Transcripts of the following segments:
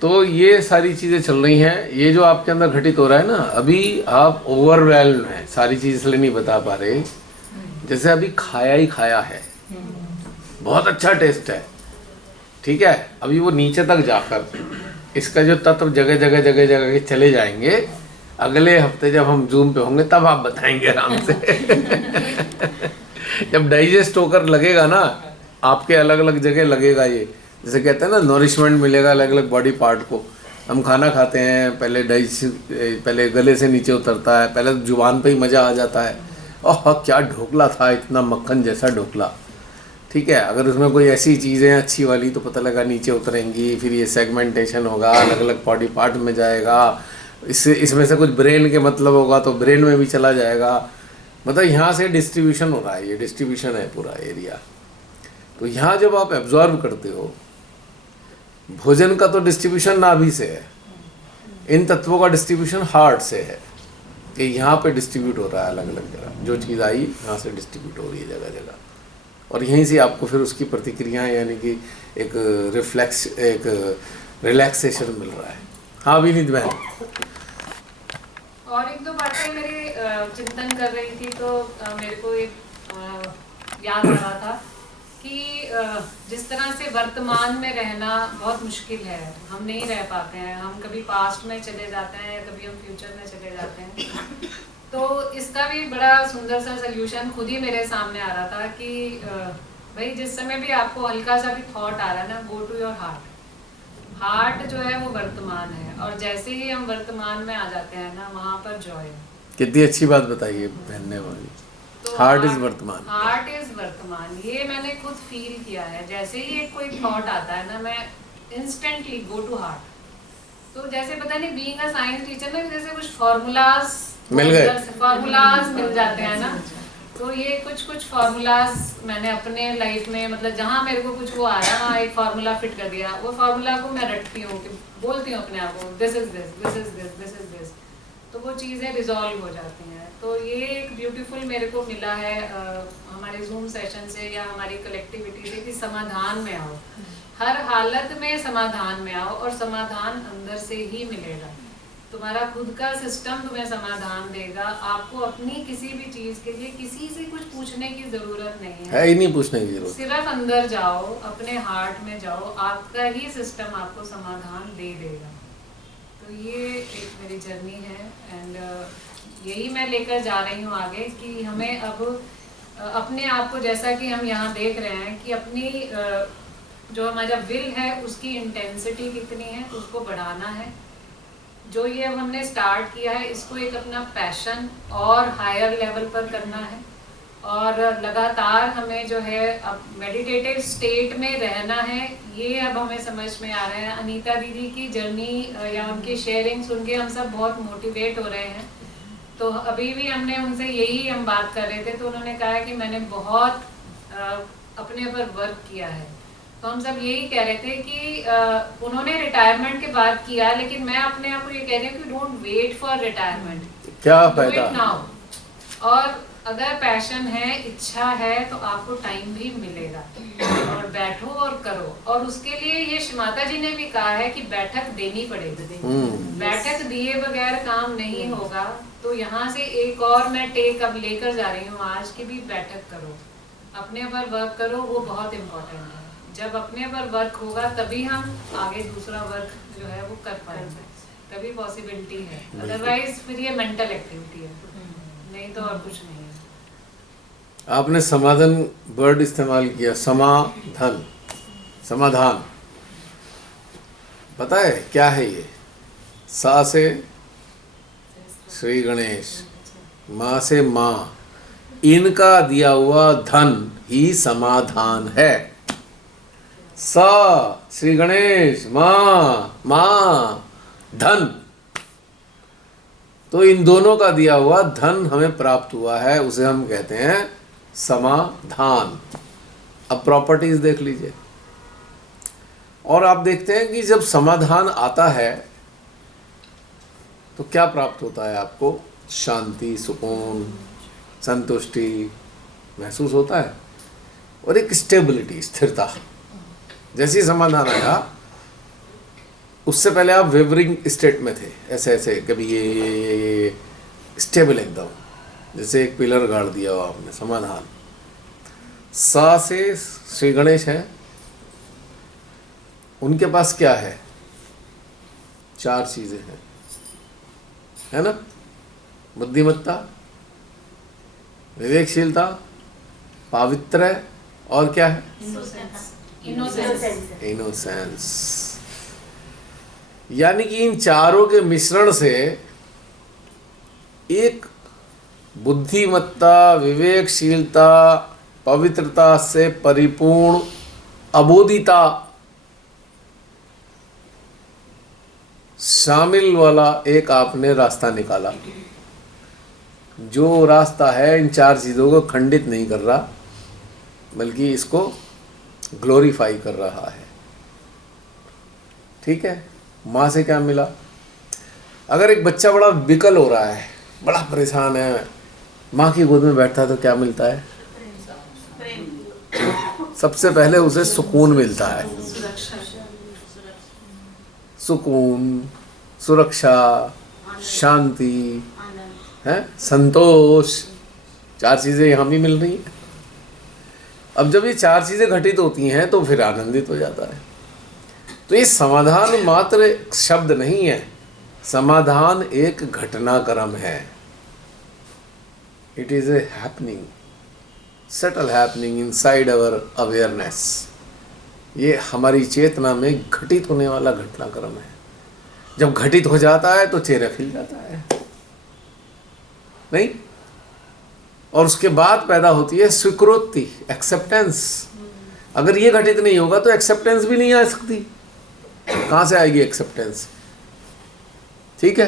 तो ये सारी चीज़ें चल रही हैं। ये जो आपके अंदर घटित हो रहा है ना, अभी आप ओवरवेल्म हैं, सारी चीज़ इसलिए नहीं बता पा रहे। जैसे अभी खाया ही खाया है, बहुत अच्छा टेस्ट है, ठीक है, अभी वो नीचे तक जाकर इसका जो तत्व जगह जगह जगह जगह के चले जाएंगे। अगले हफ्ते जब हम जूम पे होंगे तब आप बताएंगे आराम से। जब डाइजेस्ट होकर लगेगा ना, आपके अलग अलग जगह लगेगा ये, जैसे कहते हैं ना नरिशमेंट मिलेगा अलग अलग बॉडी पार्ट को। हम खाना खाते हैं, पहले गले से नीचे उतरता है, पहले तो जुबान पे ही मज़ा आ जाता है, ओह क्या ढोकला था, इतना मक्खन जैसा ढोकला, ठीक है। अगर उसमें कोई ऐसी चीज़ें अच्छी वाली तो पता लगा नीचे उतरेंगी, फिर ये सेगमेंटेशन होगा, अलग अलग बॉडी पार्ट में जाएगा, इसमें से कुछ ब्रेन के मतलब होगा तो ब्रेन में भी चला जाएगा। मतलब यहाँ से डिस्ट्रीब्यूशन हो रहा है, ये डिस्ट्रीब्यूशन है पूरा एरिया। तो यहाँ जब आप एब्जॉर्व करते हो, भोजन का तो डिस्ट्रीब्यूशन नाभि से है, इन तत्वों का डिस्ट्रीब्यूशन हार्ट से है, कि यहाँ पे डिस्ट्रीब्यूट हो रहा है अलग अलग जगह, जो चीज़ आई यहाँ से डिस्ट्रीब्यूट हो रही है जगह जगह, और यहीं से आपको फिर उसकी प्रतिक्रियाएं यानी कि एक रिलैक्सेशन मिल रहा है। हाँ विनीत बहन। और एक दो बातें मेरे चिंतन कर रही थी तो मेरे को एक याद आ रहा था कि जिस तरह से वर्तमान में रहना बहुत मुश्किल है, हम नहीं रह पाते हैं, हम कभी पास्ट में चले जाते हैं, कभी हम फ्यूचर में चले जाते हैं। तो इसका भी बड़ा सुंदर सा सल्यूशन खुद ही मेरे सामने आ रहा था कि भाई जिस समय भी आपको हल्का सा भी थॉट आ रहा है ना, go to your heart. Heart जो है वो वर्तमान है, और जैसे ही हम वर्तमान में आ जाते हैं ना, वहाँ पर जॉय है। कितनी अच्छी बात बताई है पहनने वाली। तो हार्ट इज वर्तमान। हार्ट इज वर्तमान, ये मैंने खुद फील किया है। जैसे ही एक कोई थॉट आता है ना, मैं इंस्टेंटली गो टू हार्ट। तो जैसे पता नहीं, बीइंग अ साइंस टीचर में जैसे कुछ फॉर्मूलाज मिल गए, फॉर्मूलाज मिल जाते हैं ना। तो ये कुछ फार्मूलाज मैंने अपने लाइफ में, मतलब जहाँ मेरे को कुछ वो आया, वहाँ एक फार्मूला फिट कर दिया। वो फार्मूला को मैं रटती हूँ, कि बोलती हूँ अपने आप को, this is this, this is this, this is this. तो वो चीज़ें रिजॉल्व हो जाती हैं। तो ये एक ब्यूटीफुल मेरे को मिला है हमारे जूम सेशन से या हमारी कलेक्टिविटी से, कि समाधान में आओ, हर हालत में समाधान में आओ, और समाधान अंदर से ही मिलेगा। तुम्हारा खुद का सिस्टम तुम्हें समाधान देगा। आपको अपनी किसी भी चीज के लिए किसी से कुछ पूछने की जरूरत नहीं है ही नहीं पूछने की जरूरत। सिर्फ अंदर जाओ, अपने हार्ट में जाओ, आपका ही सिस्टम आपको समाधान दे देगा। तो ये एक मेरी जर्नी है, एंड यही मैं लेकर जा रही हूँ आगे, कि हमें अब अपने आप को, जैसा कि हम यहाँ देख रहे हैं, कि अपनी जो हमारा विल है उसकी इंटेंसिटी कितनी है, उसको बढ़ाना है। जो ये अब हमने स्टार्ट किया है, इसको एक अपना पैशन और हायर लेवल पर करना है, और लगातार हमें जो है अब मेडिटेटिव स्टेट में रहना है। ये अब हमें समझ में आ रहा है। अनीता दीदी की जर्नी या उनकी शेयरिंग सुन के हम सब बहुत मोटिवेट हो रहे हैं। तो अभी भी हमने उनसे यही हम बात कर रहे थे, तो उन्होंने कहा है कि मैंने बहुत अपने ऊपर वर्क किया है। तो हम सब यही कह रहे थे कि उन्होंने रिटायरमेंट के बाद किया, लेकिन मैं अपने आप को ये कह रही हूँ कि डोंट वेट फॉर रिटायरमेंट, क्या फायदा नाउ। और अगर पैशन है, इच्छा है, तो आपको टाइम भी मिलेगा, और बैठो और करो। और उसके लिए ये माता जी ने भी कहा है कि बैठक देनी पड़ेगी। बैठक दिए बगैर काम नहीं होगा। तो यहाँ से एक और मैं टेक अब लेकर जा रही हूँ आज, की भी बैठक करो, अपने पर वर्क करो, वो बहुत इम्पोर्टेंट है। जब अपने पर वर्क होगा तभी हम आगे दूसरा वर्क जो है वो कर पाएंगे, तभी पॉसिबिलिटी है। अदरवाइज फिर ये मेंटल एक्टिविटी है, नहीं तो और कुछ नहीं है। आपने समाधान वर्ड इस्तेमाल किया, समाधान, समाधान, पता है क्या है ये? सा से श्री गणेश, माँ से माँ, इनका दिया हुआ धन ही समाधान है। सा श्री गणेश, माँ माँ धन, तो इन दोनों का दिया हुआ धन हमें प्राप्त हुआ है, उसे हम कहते हैं समाधान। अब प्रॉपर्टीज देख लीजिए, और आप देखते हैं कि जब समाधान आता है तो क्या प्राप्त होता है आपको? शांति, सुकून, संतुष्टि महसूस होता है, और एक स्टेबिलिटी, स्थिरता। जैसे ही समाधान आया उससे पहले आप वेवरिंग स्टेट में थे, ऐसे ऐसे कभी ये स्टेबल एकदम, जैसे एक पिलर गाड़ दिया हो आपने। समाधान। सा से श्री गणेश हैं, उनके पास क्या है? 4 चीजें हैं, है ना? बुद्धिमत्ता, विवेकशीलता, पावित्र्य, और क्या है? इनोसेंस। यानी कि इन चारों के मिश्रण से एक बुद्धिमत्ता, विवेकशीलता, पवित्रता से परिपूर्ण अबोधिता शामिल वाला एक आपने रास्ता निकाला। जो रास्ता है इन 4 चीज़ों को खंडित नहीं कर रहा, बल्कि इसको ग्लोरीफाई कर रहा है। ठीक है। माँ से क्या मिला? अगर एक बच्चा बड़ा विकल हो रहा है, बड़ा परेशान है, माँ की गोद में बैठता है तो क्या मिलता है? सबसे पहले उसे सुकून मिलता है। सुकून, सुरक्षा, शांति है, संतोष, 4 चीजें यहाँ भी मिल रही हैं। अब जब ये 4 चीजें घटित होती हैं तो फिर आनंदित हो जाता है। तो ये समाधान मात्र शब्द नहीं है, समाधान एक घटनाक्रम है। It is a happening, subtle happening inside our awareness. ये हमारी चेतना में घटित होने वाला घटनाक्रम है। जब घटित हो जाता है तो चेहरा खिल जाता है, नहीं? और उसके बाद पैदा होती है स्वीकृति, एक्सेप्टेंस। अगर ये घटित नहीं होगा तो एक्सेप्टेंस भी नहीं आ सकती। कहाँ से आएगी एक्सेप्टेंस? ठीक है।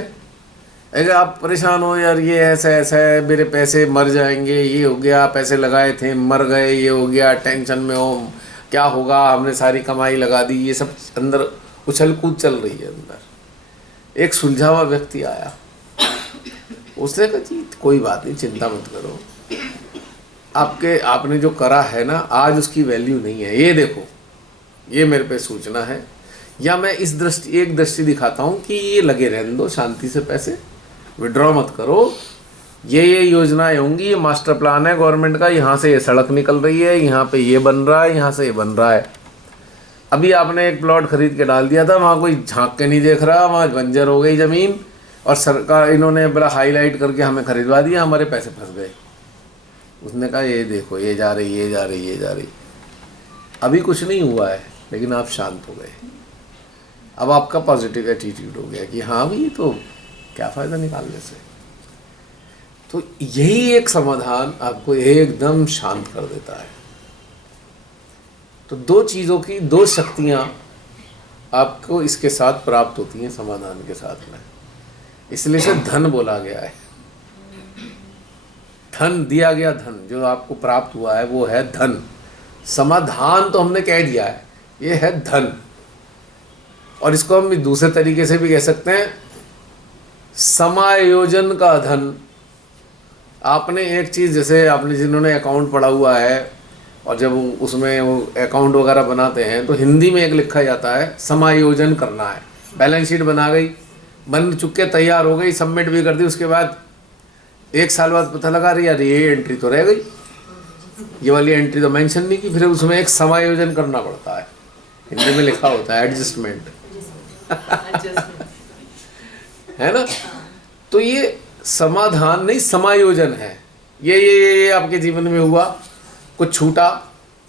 अगर आप परेशान हो, यार ये ऐसा ऐसा है, मेरे पैसे मर जाएंगे, ये हो गया, पैसे लगाए थे मर गए, ये हो गया, टेंशन में हो, क्या होगा, हमने सारी कमाई लगा दी, ये सब अंदर उछल कूद चल रही है अंदर। एक सुलझा हुआ व्यक्ति आया, उसने कहा जी कोई बात नहीं, चिंता मत करो, आपने जो करा है ना, आज उसकी वैल्यू नहीं है। ये देखो, ये मेरे पे सूचना है, या मैं इस एक दृष्टि दिखाता हूँ कि ये लगे रहने दो, शांति से पैसे विड्रॉ मत करो, ये योजनाएं होंगी, ये मास्टर प्लान है गवर्नमेंट का, यहाँ से ये सड़क निकल रही है, यहाँ पे ये बन रहा है, यहाँ से ये बन रहा है। अभी आपने एक प्लॉट खरीद के डाल दिया था, वहाँ कोई झांक के नहीं देख रहा, वहाँ बंजर हो गई ज़मीन, और सरकार इन्होंने बड़ा हाईलाइट करके हमें खरीदवा दिया, हमारे पैसे फंस गए। उसने कहा ये देखो, ये जा रही, ये जा रही, ये जा रही। अभी कुछ नहीं हुआ है, लेकिन आप शांत हो गए। अब आपका पॉजिटिव एटीट्यूड हो गया कि हाँ भाई, तो क्या फ़ायदा निकालने से। तो यही एक समाधान आपको एकदम शांत कर देता है। तो 2 चीज़ों की 2 शक्तियाँ आपको इसके साथ प्राप्त होती हैं, समाधान के साथ में। इसलिए से धन बोला गया है। धन दिया गया, धन जो आपको प्राप्त हुआ है वो है धन। समाधान तो हमने कह दिया है, ये है धन। और इसको हम दूसरे तरीके से भी कह सकते हैं, समायोजन का धन। आपने एक चीज़, जैसे आपने जिन्होंने अकाउंट पढ़ा हुआ है, और जब उसमें वो अकाउंट वगैरह बनाते हैं तो हिंदी में एक लिखा जाता है समायोजन करना है। बैलेंस शीट बना गई, बन चुके तैयार हो गई, सबमिट भी कर दी, उसके बाद 1 साल बाद पता लगा रही यार ये एंट्री तो रह गई, ये वाली एंट्री तो मेंशन नहीं की। फिर उसमें एक समायोजन करना पड़ता है, हिंदी में लिखा होता है एडजस्टमेंट है ना। तो ये समाधान नहीं, समायोजन है। ये आपके जीवन में हुआ, कुछ छूटा,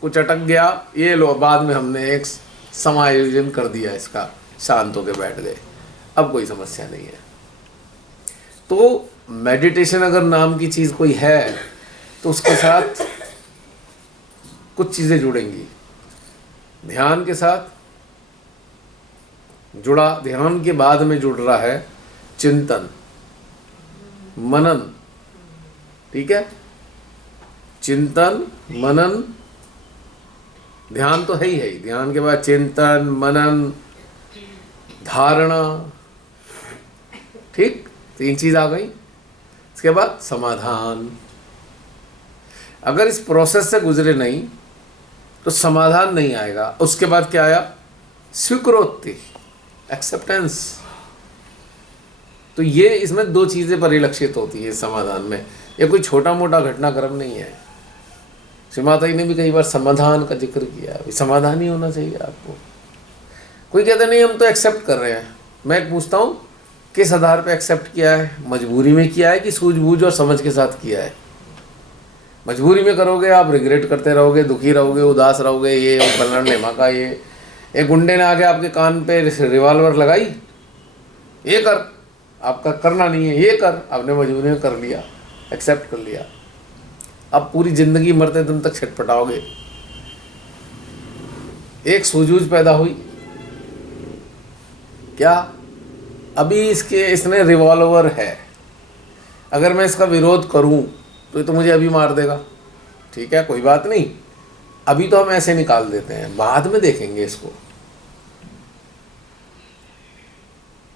कुछ अटक गया, ये लो बाद में हमने एक समायोजन कर दिया इसका, शांत होकर बैठ गए, अब कोई समस्या नहीं है। तो मेडिटेशन अगर नाम की चीज़ कोई है तो उसके साथ कुछ चीज़ें जुड़ेंगी। ध्यान के साथ जुड़ा, ध्यान के बाद में जुड़ रहा है चिंतन, मनन। ठीक है, चिंतन, मनन, ध्यान तो है ही, ध्यान के बाद चिंतन, मनन, धारणा। ठीक, 3 चीज आ गई। इसके बाद समाधान। अगर इस प्रोसेस से गुजरे नहीं तो समाधान नहीं आएगा। उसके बाद क्या आया? स्वीकृति। एक्सेप्टेंस। तो ये इसमें दो चीज़ें परिलक्षित होती है समाधान में। ये कोई छोटा मोटा घटनाक्रम नहीं है। श्री माता जी ने भी कई बार समाधान का जिक्र किया, अभी समाधान ही होना चाहिए आपको। कोई कहता नहीं हम तो एक्सेप्ट कर रहे हैं। मैं पूछता हूँ किस आधार पे एक्सेप्ट किया है? मजबूरी में किया है कि सूझबूझ और समझ के साथ किया है? मजबूरी में करोगे आप रिग्रेट करते रहोगे, दुखी रहोगे, उदास रहोगे। ये फलाना ने मांगा, ये एक गुंडे ने आके आपके कान पे रिवॉल्वर लगाई, ये कर, आपका करना नहीं है, ये कर, आपने मजबूरी में कर लिया, एक्सेप्ट कर लिया। अब पूरी जिंदगी मरते दम तक छटपटाओगे। एक सूझबूझ पैदा हुई क्या? अभी इसने रिवॉल्वर है, अगर मैं इसका विरोध करूं तो ये तो मुझे अभी मार देगा। ठीक है, कोई बात नहीं, अभी तो हम ऐसे निकाल देते हैं, बाद में देखेंगे इसको।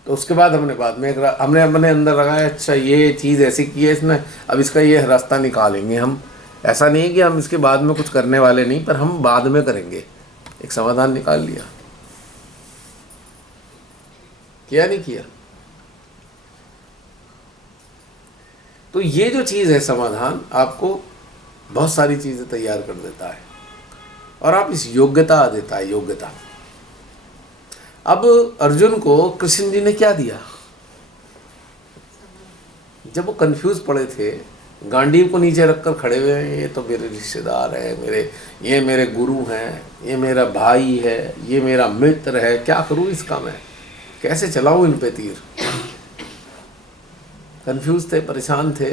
तो उसके बाद हमने अपने अंदर लगाया, अच्छा ये चीज़ ऐसी की है इसने, अब इसका ये रास्ता निकालेंगे हम। ऐसा नहीं है कि हम इसके बाद में कुछ करने वाले नहीं, पर हम बाद में करेंगे। एक समाधान निकाल लिया। किया नहीं किया? तो ये जो चीज़ है समाधान, आपको बहुत सारी चीज़ें तैयार कर देता है और आप इस योग्यता देता है, योग्यता। अब अर्जुन को कृष्ण जी ने क्या दिया? जब वो कंफ्यूज पड़े थे, गांडीव को नीचे रखकर खड़े हुए हैं, ये तो मेरे रिश्तेदार है, ये मेरे गुरु हैं, ये मेरा भाई है, ये मेरा मित्र है, क्या करूँ इसका मैं, कैसे चलाऊँ इन पे तीर? कंफ्यूज थे, परेशान थे।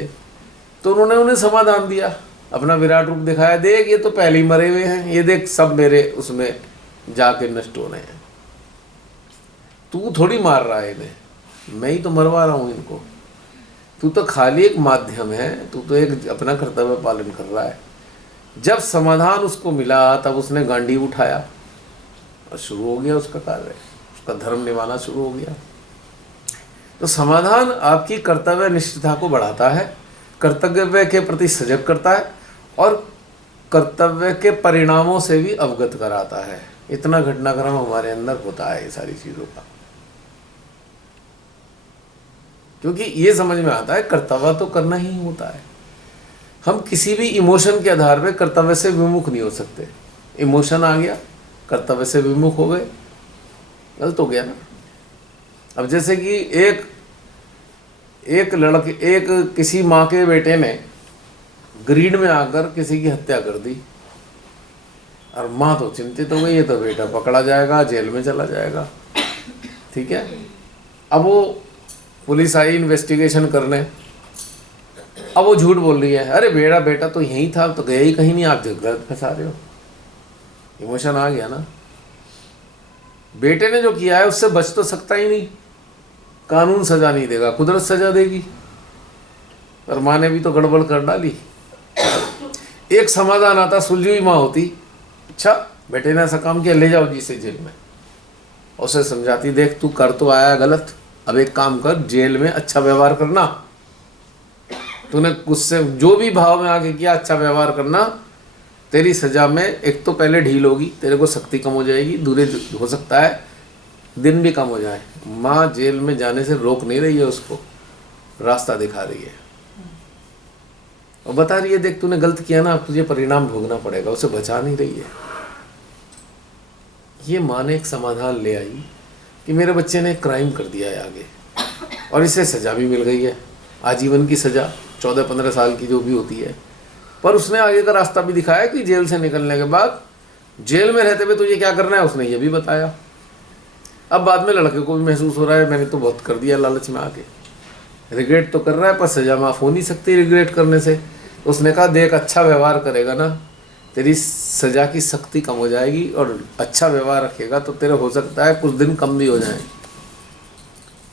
तो उन्होंने उन्हें समाधान दिया, अपना विराट रूप दिखाया। देख ये तो पहले ही मरे हुए हैं, ये देख सब मेरे उसमें जाके नष्ट हो रहे हैं, तू थोड़ी मार रहा है इन्हें, मैं ही तो मरवा रहा हूँ इनको। तू तो खाली एक माध्यम है, तू तो एक अपना कर्तव्य पालन कर रहा है। जब समाधान उसको मिला तब उसने गांडीव उठाया और शुरू हो गया उसका कार्य, उसका धर्म निभाना शुरू हो गया। तो समाधान आपकी कर्तव्य निष्ठता को बढ़ाता है, कर्तव्य के प्रति सजग करता है और कर्तव्य के परिणामों से भी अवगत कराता है। इतना घटनाक्रम हमारे अंदर होता है ये सारी चीज़ों का, क्योंकि ये समझ में आता है कर्तव्य तो करना ही होता है। हम किसी भी इमोशन के आधार पे कर्तव्य से विमुख नहीं हो सकते। इमोशन आ गया, कर्तव्य से विमुख हो गए, गलत हो गया ना। अब जैसे कि एक किसी माँ के बेटे ने ग्रीड में आकर किसी की हत्या कर दी और माँ तो चिंतित हो गई, ये तो बेटा पकड़ा जाएगा, जेल में चला जाएगा। ठीक है, अब वो पुलिस आई इन्वेस्टिगेशन करने, अब वो झूठ बोल रही है, अरे मेरा बेटा तो यहीं था, तो गया ही कहीं नहीं, आप गलत फंसा रहे हो। इमोशन आ गया ना। बेटे ने जो किया है उससे बच तो सकता ही नहीं, कानून सजा नहीं देगा, कुदरत सजा देगी। पर माँ ने भी तो गड़बड़ कर डाली। एक समाधान आता, सुलझी हुई माँ होती, अच्छा बेटे ने ऐसा काम किया, ले जाओ जी से जेल में। उसे समझाती, देख तू कर तो आया गलत, अब एक काम कर, जेल में अच्छा व्यवहार करना। तूने गुस्से जो भी भाव में आके किया, अच्छा व्यवहार करना, तेरी सजा में एक तो पहले ढील होगी, तेरे को शक्ति कम हो जाएगी, दूरे हो सकता है दिन भी कम हो जाए। माँ जेल में जाने से रोक नहीं रही है, उसको रास्ता दिखा रही है और बता रही है, देख तूने गलत किया ना, अब तुझे परिणाम भोगना पड़ेगा। उसे बचा नहीं रही है। ये माँ ने एक समाधान ले आई कि मेरे बच्चे ने एक क्राइम कर दिया है आगे, और इसे सजा भी मिल गई है, आजीवन की सजा, 14-15 साल की जो भी होती है। पर उसने आगे का रास्ता भी दिखाया कि जेल से निकलने के बाद जेल में रहते हुए तुझे क्या करना है, उसने ये भी बताया। अब बाद में लड़के को भी महसूस हो रहा है, मैंने तो बहुत कर दिया लालच में आके, रिग्रेट तो कर रहा है, पर सजा माफ़ हो नहीं सकती रिग्रेट करने से। उसने कहा, देख अच्छा व्यवहार करेगा ना, तेरी सजा की सख्ती कम हो जाएगी, और अच्छा व्यवहार रखेगा तो तेरे हो सकता है कुछ दिन कम भी हो जाएं।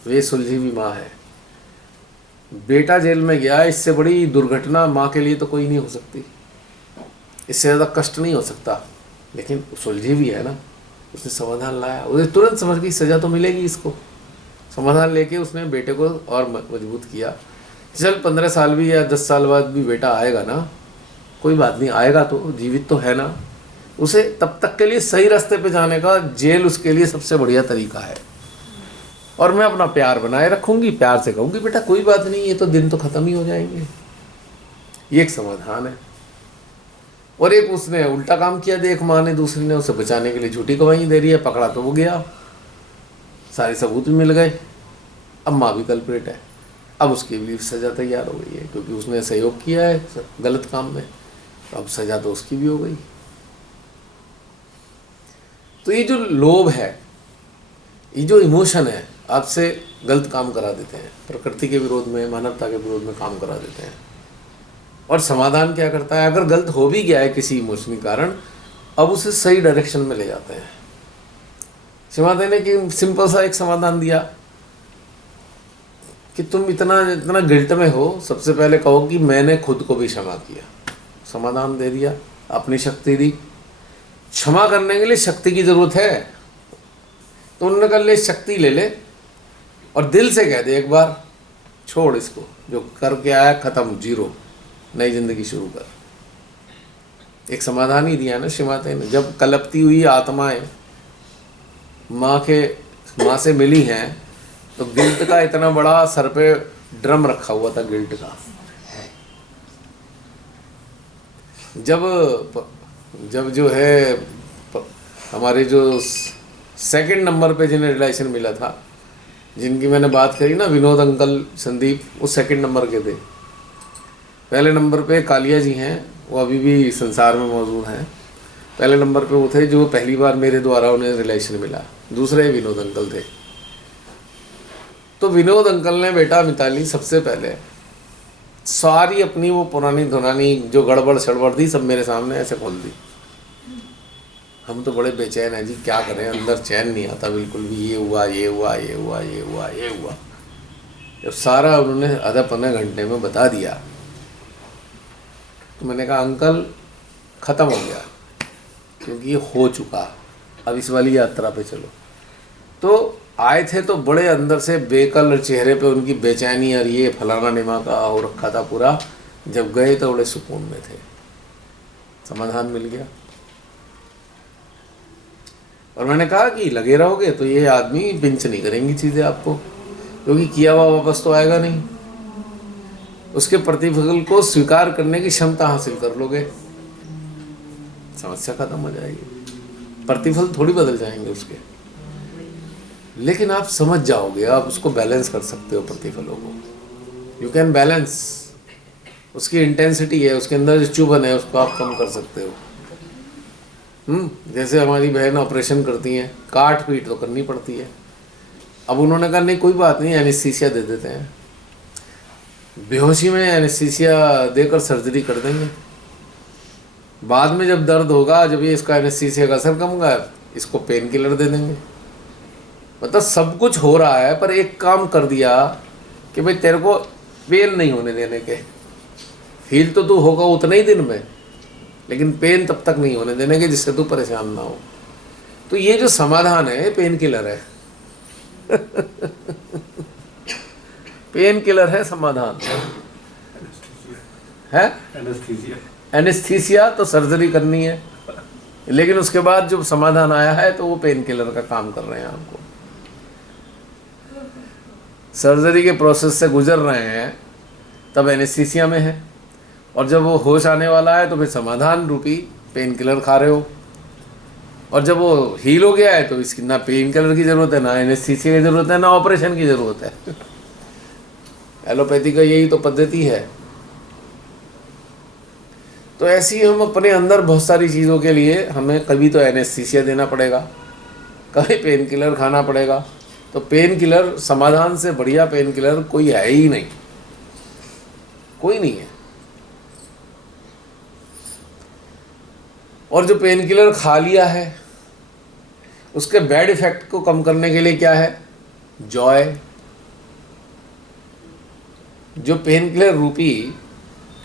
ये सुलझी हुई माँ है। बेटा जेल में गया, इससे बड़ी दुर्घटना माँ के लिए तो कोई नहीं हो सकती, इससे ज़्यादा कष्ट नहीं हो सकता, लेकिन सुलझी भी है ना। उसने समाधान लाया, उसे तुरंत समझ गई सजा तो मिलेगी इसको। समाधान लेके उसने बेटे को और मजबूत किया। चल 15 साल भी या 10 साल बाद भी बेटा आएगा ना, कोई बात नहीं, आएगा तो जीवित तो है ना। उसे तब तक के लिए सही रास्ते पे जाने का जेल उसके लिए सबसे बढ़िया तरीका है। और मैं अपना प्यार बनाए रखूंगी, प्यार से कहूंगी बेटा कोई बात नहीं, ये तो दिन तो खत्म ही हो जाएंगे। ये एक समाधान है। और एक उसने उल्टा काम किया, देख माँ ने दूसरी ने उसे बचाने के लिए झूठी गवाही दे रही है, पकड़ा तो वो गया, सारे सबूत भी मिल गए, अब माँ भी कल्प्रिट है। अब उसकी भी सज़ा तैयार हो गई है क्योंकि उसने सहयोग किया है गलत काम में, तो अब सज़ा तो उसकी भी हो गई। तो ये जो लोभ है, ये जो इमोशन है, आपसे गलत काम करा देते हैं, प्रकृति के विरोध में, मानवता के विरोध में काम करा देते हैं। और समाधान क्या करता है, अगर गलत हो भी गया है किसी इमोशन के कारण, अब उसे सही डायरेक्शन में ले जाते हैं। समाधान ने कि सिंपल सा एक समाधान दिया कि तुम इतना इतना गिल्ट में हो, सबसे पहले कहो कि मैंने खुद को भी क्षमा किया। समाधान दे दिया, अपनी शक्ति दी। क्षमा करने के लिए शक्ति की जरूरत है, तो उन्होंने कहा ले शक्ति ले ले और दिल से कह दे एक बार, छोड़ इसको, जो करके आया खत्म, जीरो, नई जिंदगी शुरू कर। एक समाधान ही दिया ना शिमाते ने। जब कलपती हुई आत्माएं माँ से मिली हैं, तो गिल्ट का इतना बड़ा सर पे ड्रम रखा हुआ था गिल्ट का। जब जो है हमारे जो सेकंड नंबर पे जिन्हें रिलेशन मिला था, जिनकी मैंने बात करी ना, विनोद अंकल, संदीप, वो सेकंड नंबर के थे। पहले नंबर पे कालिया जी हैं, वो अभी भी संसार में मौजूद हैं। पहले नंबर पे वो थे जो पहली बार मेरे द्वारा उन्हें रिलेशन मिला। दूसरे विनोद अंकल थे। तो विनोद अंकल ने बेटा मिताली सबसे पहले सारी अपनी वो पुरानी धुरानी जो गड़बड़ सड़बड़ थी सब मेरे सामने ऐसे खोल दी। हम तो बड़े बेचैन हैं जी, क्या करें, अंदर चैन नहीं आता बिल्कुल भी। ये हुआ, ये हुआ, ये हुआ, ये हुआ, ये हुआ। जब सारा उन्होंने आधा पौने घंटे में बता दिया, तो मैंने कहा अंकल ख़त्म हो गया, क्योंकि ये हो चुका, अब इस वाली यात्रा पे चलो। तो आए थे तो बड़े अंदर से बेकल चेहरे पे उनकी बेचैनी और ये फलाना निमा का हो रखा था पूरा। जब गए तो बड़े सुकून में थे, समाधान मिल गया। और मैंने कहा कि लगे रहोगे तो ये आदमी पिंच नहीं करेंगी चीज़ें आपको, क्योंकि किया हुआ वापस तो आएगा नहीं। उसके प्रतिफल को स्वीकार करने की क्षमता हासिल कर लोगे, समस्या खत्म हो जाएगी। प्रतिफल थोड़ी बदल जाएंगे उसके, लेकिन आप समझ जाओगे, आप उसको बैलेंस कर सकते हो प्रतिफलों को। You can balance. उसकी इंटेंसिटी है, उसके अंदर जो चुभन है उसको आप कम कर सकते हो। जैसे हमारी बहन ऑपरेशन करती हैं, काट पीट तो करनी पड़ती है। अब उन्होंने कहा नहीं कोई बात नहीं, एनेस्थीसिया दे देते हैं, बेहोशी में एनेस्थीसिया देकर सर्जरी कर देंगे। बाद में जब दर्द होगा, जब ये इसका एनेस्थीसिया का असर कम होगा, इसको पेन किलर दे देंगे। मतलब सब कुछ हो रहा है, पर एक काम कर दिया कि भाई तेरे को पेन नहीं होने देने के। फील तो तू होगा उतने ही दिन में, लेकिन पेन तब तक नहीं होने देने के जिससे तू परेशान ना हो। तो ये जो समाधान है पेन किलर है। पेन किलर है समाधान है। एनेस्थीसिया तो सर्जरी करनी है, लेकिन उसके बाद जो समाधान आया है तो वो पेन किलर का काम कर रहे हैं। आपको सर्जरी के प्रोसेस से गुजर रहे हैं तब एनेस्थीसिया में है, और जब वो होश आने वाला है तो फिर समाधान रूपी पेन किलर खा रहे हो। और जब वो हील हो गया है तो इसकी ना पेन किलर की ज़रूरत है, ना एनेस्थीसिया की ज़रूरत है, ना ऑपरेशन की ज़रूरत है। एलोपैथी का यही तो पद्धति है। तो ऐसी हम अपने अंदर बहुत सारी चीज़ों के लिए हमें कभी तो एनेस्थीसिया देना पड़ेगा, कभी पेन किलर खाना पड़ेगा। तो पेन किलर समाधान से बढ़िया पेन किलर कोई है ही नहीं, कोई नहीं है। और जो पेन किलर खा लिया है उसके बैड इफेक्ट को कम करने के लिए क्या है, जॉय। जो पेन किलर रूपी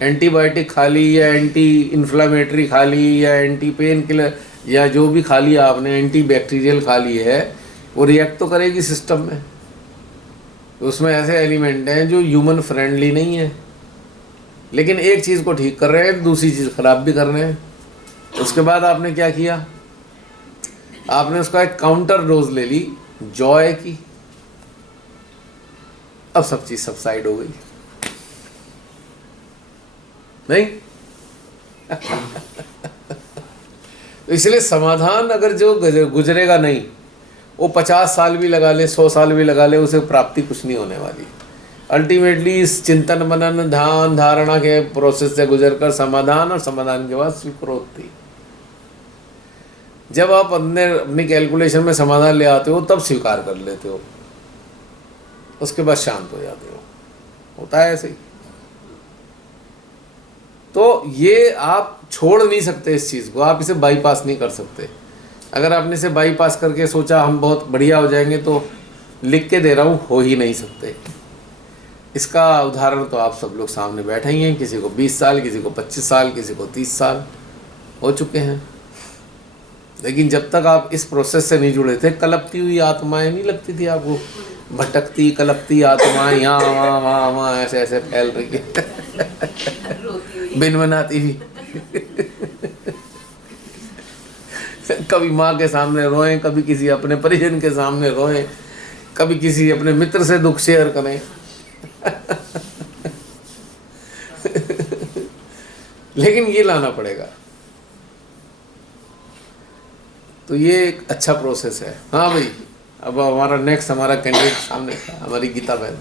एंटीबायोटिक खा ली या एंटी इन्फ्लामेटरी खा ली या एंटी पेन किलर या जो भी खा लिया आपने, एंटी बैक्टीरियल खा ली है, वो रिएक्ट तो करेगी सिस्टम में। उसमें ऐसे एलिमेंट हैं जो ह्यूमन फ्रेंडली नहीं है, लेकिन एक चीज़ को ठीक कर रहे हैं, दूसरी चीज़ खराब भी कर रहे हैं। उसके बाद आपने क्या किया, आपने उसका एक काउंटर डोज ले ली जॉय की, अब सब चीज सबसाइड हो गई, नहीं? तो इसलिए समाधान अगर जो गुजरेगा नहीं, वो 50 साल भी लगा ले, 100 साल भी लगा ले, उसे प्राप्ति कुछ नहीं होने वाली। अल्टीमेटली इस चिंतन मनन ध्यान धारणा के प्रोसेस से गुजरकर समाधान, और समाधान के बाद स्वीकृति। जब आप अपनी कैलकुलेशन में समाधान ले आते हो तब स्वीकार कर लेते हो, उसके बाद शांत हो जाते हो। होता है ऐसे ही। तो ये आप छोड़ नहीं सकते इस चीज़ को, आप इसे बाईपास नहीं कर सकते। अगर आपने इसे बाईपास करके सोचा हम बहुत बढ़िया हो जाएंगे, तो लिख के दे रहा हूँ, हो ही नहीं सकते। इसका उदाहरण तो आप सब लोग सामने बैठे ही हैं। किसी को 20 साल, किसी को 25 साल, किसी को 30 साल हो चुके हैं। लेकिन जब तक आप इस प्रोसेस से नहीं जुड़े थे, कलपती हुई आत्माएं नहीं लगती थी आपको? भटकती कलपती आत्माएं यहाँ वहाँ वहाँ वहाँ ऐसे ऐसे फैल रही है, बिन बनाती हुई। कभी माँ के सामने रोएं, कभी किसी अपने परिजन के सामने रोएं, कभी किसी अपने मित्र से दुख शेयर करें। लेकिन ये लाना पड़ेगा। तो ये एक अच्छा प्रोसेस है। हाँ भाई, अब हमारा नेक्स्ट हमारा कैंडिडेट सामने था, हमारी गीता बहन।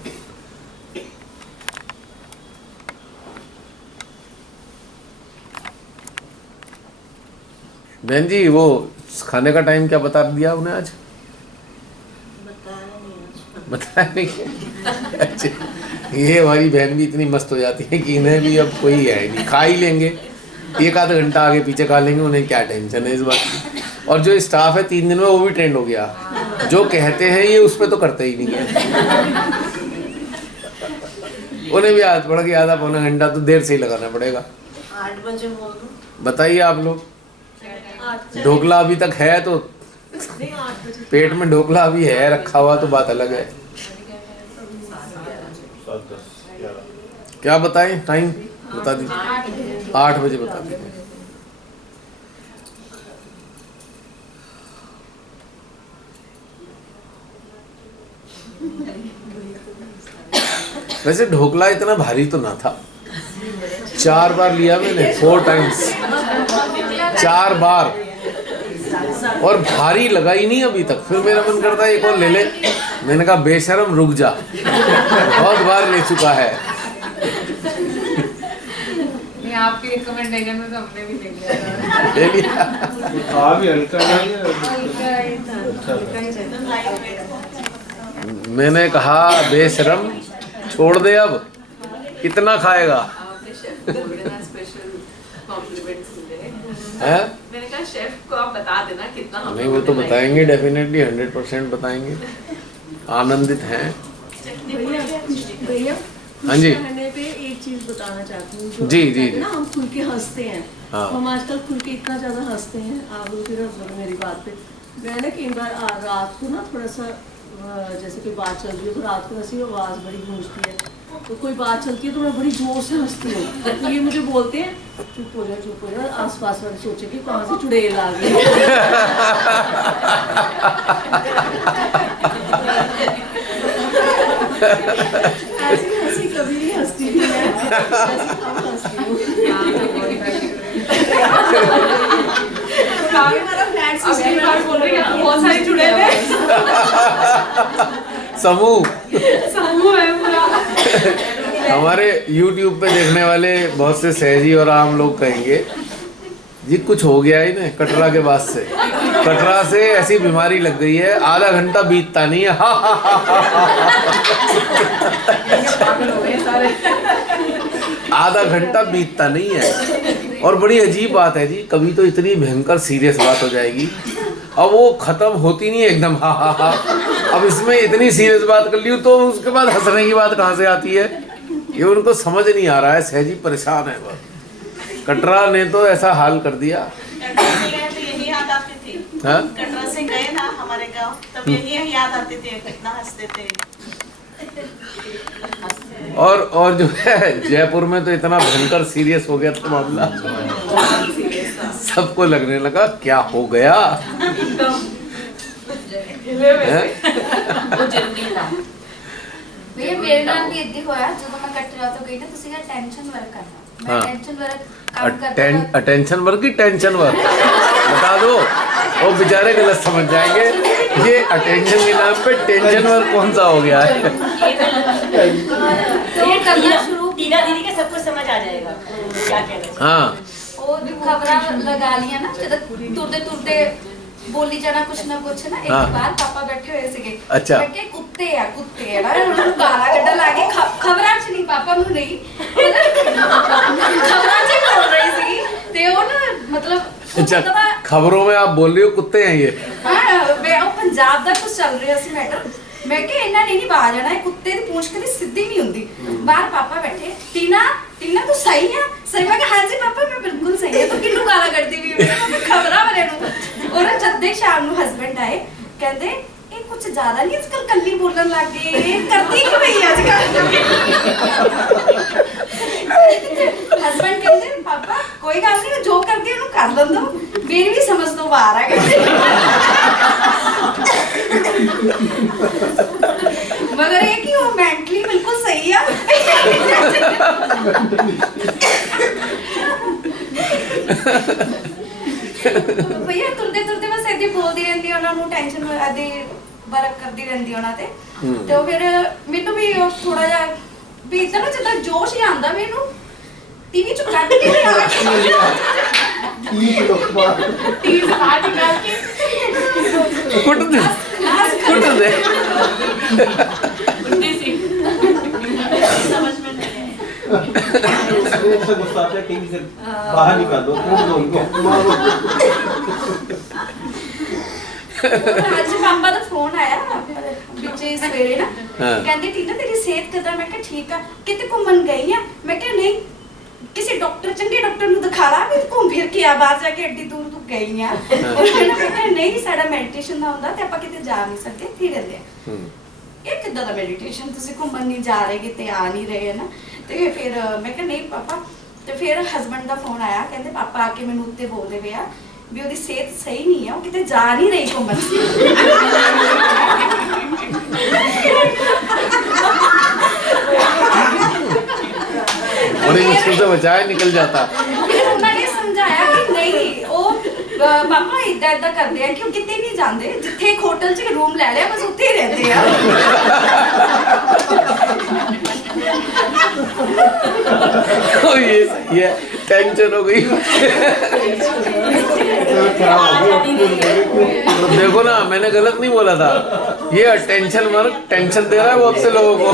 बहन जी, वो खाने का टाइम क्या बता दिया उन्हें आज? बताया नहीं। अच्छा, ये हमारी बहन भी इतनी मस्त हो जाती है कि इन्हें भी अब कोई है नहीं, खा ही लेंगे, एक आधा घंटा आगे पीछे खा लेंगे, उन्हें क्या टेंशन है इस बात की। और जो स्टाफ है 3 दिन में, वो भी ट्रेंड हो गया। जो कहते हैं ये उस पर तो करते ही नहीं है। उन्हें भी आदत पड़ गई, आधा पौना घंटा तो देर से ही लगाना पड़ेगा। 8 बजे बोल दो। बताइए आप लोग, ढोकला अभी तक है तो पेट में ढोकला अभी है रखा हुआ तो बात अलग है। क्या बताएं टाइम? बता दीजिए। 8 बजे बता दीजिए। वैसे ढोकला इतना भारी तो ना था। 4 बार लिया मैंने, 4 टाइम्स, 4 बार, और भारी लगा ही नहीं अभी तक। फिर मेरा मन करता है एक और ले ले। मैंने कहा बेशरम रुक जा, बहुत बार ले चुका है। नहीं, आपके रिकमेंडेशन में तो हमने भी ले लिया। ले लिया। हाँ भी हल्का नहीं है। मैंने कहा बेशरम छोड़ दे, अब कितना खाएगा? है? मैंने कहा शेफ को आप बता देना कितना। नहीं, वो तो बताएंगे डेफिनेटली, 100% बताएंगे। आनंदित हैं। भैया, हाँ जी। कहने पे एक चीज बताना चाहती हूँ। जो जी, जी, ना हम खुल के हंसते हैं। हाँ। हम आजकल खुल के इतना ज्यादा हंसते हैं। आप लोग फिर हंसो मेरी बात पे। मैं ना कई बार रात को ना थोड़ा सा जैसे कोई बात चल रही है तो रात को ऐसी आवाज़ बड़ी गूंजती है, तो कोई बात चलती है तो मैं बड़ी जोर से हंसती हूँ। तो ये मुझे बोलते हैं चुप हो जा, आसपास वाले सोचे कि कहाँ से चुड़ैल आ गई। ऐसी हंसी कभी नहीं हंसती थी मैं, जैसे अब हंसती हूँ। बहुत सारी चुड़ैल है। समूह समूह है पूरा। हमारे YouTube पे देखने वाले बहुत से सहजी और आम लोग कहेंगे जी कुछ हो गया ही ना कटरा के बाद से। कटरा से ऐसी बीमारी लग गई है, आधा घंटा बीतता नहीं है। आधा घंटा बीतता नहीं है। और बड़ी अजीब बात है जी, कभी तो इतनी भयंकर सीरियस बात हो जाएगी, अब वो खत्म होती नहीं है एकदम हा हा हा। अब इसमें इतनी सीरियस बात कर ली तो उसके बाद हंसने की बात कहाँ से आती है, ये उनको समझ नहीं आ रहा है। सहजी परेशान है बहुत। कटरा ने तो ऐसा हाल कर दिया। कटरा से गए तो यही याद आती थी। हाँ? कटरा से गए ना हमारे गांव, तब यही याद आती थी, कितना हंसते थे। और जो है जयपुर में तो इतना भयंकर सीरियस हो गया था मामला, सबको लगने लगा क्या हो गया है? वो जरूरी था। ਭਈਆ ਮੇਰੇ ਨਾਲ ਵੀ ਇੱਦਾਂ ਹੋਇਆ ਜਦੋਂ ਮੈਂ ਕਟਰਾ ਤੋਂ ਗਈ ਨਾ ਤੁਸੀਂ ਕਿਹਾ ਟੈਨਸ਼ਨ ਵਰਕ ਕਰਨਾ मैं हाँ। टेंशन वर्क काम करते वक्त अटेंशन वर्क की टेंशन वर्क बता दो, वो बेचारे गलत समझ जाएंगे ये अटेंशन के नाम पे टेंशन वर्क कौन सा हो गया है। तो ये करना शुरू टीना दीदी के सब कुछ समझ आ जाएगा क्या कहना चाहिए। हाँ ਉਹ ਖਬਰਾਂ ਲਗਾ ਲੀਆਂ ਨਾ ਜਦੋਂ ਤੁਰਦੇ ਤੁਰਦੇ ਬੋਲੀ ਜਾਣਾ ਕੁਛ ਨਾ ਕੁਛ ਨਾ ਇੱਕ ਹਾਂ। ਵਾਰ ਪਾਪਾ ਬੈਠੇ ਹੋਏ ਸੀਗੇ ਅੱਛਾ। ਮੈਂ ਕਿਹਾ ਕੁੱਤੇ ਆ ਨਾ ਉਹਨਾਂ ਨੂੰ ਗਾਲਾਂ ਕੱਢਣ ਲੱਗੇ ਖਬਰਾਂ 'ਚ ਨਹੀਂ ਪਾਪਾ ਨੂੰ ਨਹੀਂ ਖਬਰਾਂ 'ਚ ਹੀ ਬੋਲ ਰਹੀ ਸੀ ਤੇ ਉਹ ਨਾ ਮਤਲਬ अच्छा, खबरों में आप बोल रही हो कुत्ते हैं ये। ਹਾਂ ਮੈਂ ਉਹ ਪੰਜਾਬ ਦਾ ਕੁਝ ਚੱਲ ਰਿਹਾ ਸੀ ਮੈਟਰ ਮੈਂ ਕਿਹਾ ਇਹਨਾਂ ਨੇ ਨਹੀਂ ਬਾਜ ਜਾਣਾ ਇਹ ਕੁੱਤੇ ਦੀ ਪੂੰਛ ਕਦੀ ਸਿੱਧੀ ਨਹੀਂ ਹੁੰਦੀ ਬਾਹਰ ਪਾਪਾ ਬੈਠੇ ਟੀਨਾ ਤੂੰ ਸਹੀ ਆ ਸਹੀ ਮੈਂ ਕਿਹਾ ਹਾਂਜੀ ਪਾਪਾ ਮੈਂ ਬਿਲਕੁਲ ਸਹੀ ਆ ਤੂੰ ਕਿੰਨੂੰ ਗਾਲਾਂ ਕੱਢਦੀ ਵੀ ਮੈਂ ਖਬਰਾਂ ਵਾਲੇ ਨੂੰ ਔਰ ਜਦ ਦੇ ਸ਼ਾਮ ਨੂੰ ਹਸਬੰਡ ਆਏ ਕਹਿੰਦੇ ਇਹ ਕੁਝ ਜ਼ਿਆਦਾ ਨਹੀਂ ਅੱਜਕੱਲ ਕੱਲੀ ਬੋਲਣ ਲੱਗ ਗਏ ਕਰਦੀ ਕਿ ਭਈ ਅੱਜਕੱਲ ਹਸਬੰਡ ਕਹਿੰਦੇ ਪਾਪਾ ਕੋਈ ਗੱਲ ਨਹੀਂ ਜੋ ਕਰਦੀ ਉਹਨੂੰ ਕਰ ਲੈਂਦੋ ਮੇਰੀ ਵੀ ਸਮਝ ਤੋਂ ਬਾਹਰ ਆ ਕਹਿੰਦੇ मगर ये कि वो मेंटली बिल्कुल सही है भैया तुरते तुरते बस ऐसे बोलती रहती ਉਹਨਾਂ ਨੂੰ ਟੈਨਸ਼ਨ ਆਦੀ ਵਰਕ ਕਰਦੀ ਰਹਿੰਦੀ ਉਹਨਾਂ ਤੇ ਤੇ ਉਹ ਫਿਰ ਮੈਨੂੰ ਵੀ ਥੋੜਾ ਜਿਹਾ ਵੀ ਇਦਾਂ ਨਾ ਜਿੱਦਾਂ ਜੋਸ਼ ਹੀ ਆਂਦਾ ਮੈਨੂੰ ਟੀਵੀ ਚ ਕੱਢ ਕੇ ਲਿਆ ਟੀਵੀ ਬਾਹਰ ਨਿਕਾਲ ਕੇ कुट दे कुट दे समझ में नहीं आया। से गुस्सा आता है टीवी से बाहर निकाल दो कूट दो उनको मारो। ਅੱਜ ਪਾਪਾ ਦਾ ਫੋਨ ਆਇਆ ਵਿੱਚ ਸਵੇਰੇ ਨਾ ਹਾਂ। ਕਹਿੰਦੇ ਟੀਨਾ ਤੇਰੀ ਸਿਹਤ ਕਿਦਾਂ ਮੈਂ ਕਿਹਾ ਠੀਕ ਆ ਕਿਤੇ ਘੁੰਮਣ ਗਈ ਆ ਮੈਂ ਕਿਹਾ ਨਹੀਂ ਕਿਸੇ ਡਾਕਟਰ ਚੰਗੇ ਡਾਕਟਰ ਨੂੰ ਦਿਖਾ ਲਾ ਵੀ ਘੁੰਮ ਫਿਰ ਕੇ ਆ ਬਾਹਰ ਜਾ ਕੇ ਐਡੀ ਦੂਰ ਤੂੰ ਗਈ ਆ ਉਹਨਾਂ ਨੇ ਕਿਹਾ ਨਹੀਂ ਸਾਡਾ ਮੈਡੀਟੇਸ਼ਨ ਦਾ ਹੁੰਦਾ ਤੇ ਆਪਾਂ ਕਿਤੇ ਜਾ ਨਹੀਂ ਸਕਦੇ ਇੱਥੇ ਹੀ ਰਹਿੰਦੇ ਆ ਇਹ ਕਿੱਦਾਂ ਦਾ ਮੈਡੀਟੇਸ਼ਨ ਤੁਸੀਂ ਘੁੰਮਣ ਨਹੀਂ ਜਾ ਰਹੇ ਕਿਤੇ ਆ ਨਹੀਂ ਰਹੇ ਨਾ ਤੇ ਫਿਰ ਮੈਂ ਕਿਹਾ ਨਹੀਂ ਪਾਪਾ ਤੇ ਫਿਰ ਹਸਬੰਡ ਦਾ ਫੋਨ ਆਇਆ ਕਹਿੰਦੇ ਪਾਪਾ ਆ ਕੇ ਮੈਨੂੰ ਉੱਤੇ ਬੋਲਦੇ ਪਿਆ ਵੀ ਉਹਦੀ ਸਿਹਤ ਸਹੀ ਨਹੀਂ ਹੈ ਉਹ ਕਿਤੇ ਜਾ ਨਹੀਂ ਰਹੀ ਘੁੰਮਣ बड़ी मुश्किल से बचाया निकल जाता। ਫਿਰ ਉਹਨਾਂ ਨੇ ਸਮਝਾਇਆ ਕਿ ਨਹੀਂ ਉਹ ਪਾਪਾ ਇਦਾਂ ਇਦਾਂ ਕਰਦੇ ਆ ਕਿ ਉਹ ਕਿਤੇ ਨਹੀਂ ਜਾਂਦੇ ਜਿੱਥੇ ਇੱਕ ਹੋਟਲ 'ਚ ਰੂਮ ਲੈ ਲਿਆ ਬਸ ਉੱਥੇ ਹੀ ਰਹਿੰਦੇ ਆ ओ ये सही है, टेंशन हो गई। देखो ना मैंने गलत नहीं बोला था, ये टेंशन वर्क टेंशन दे रहा है बहुत से लोगों को।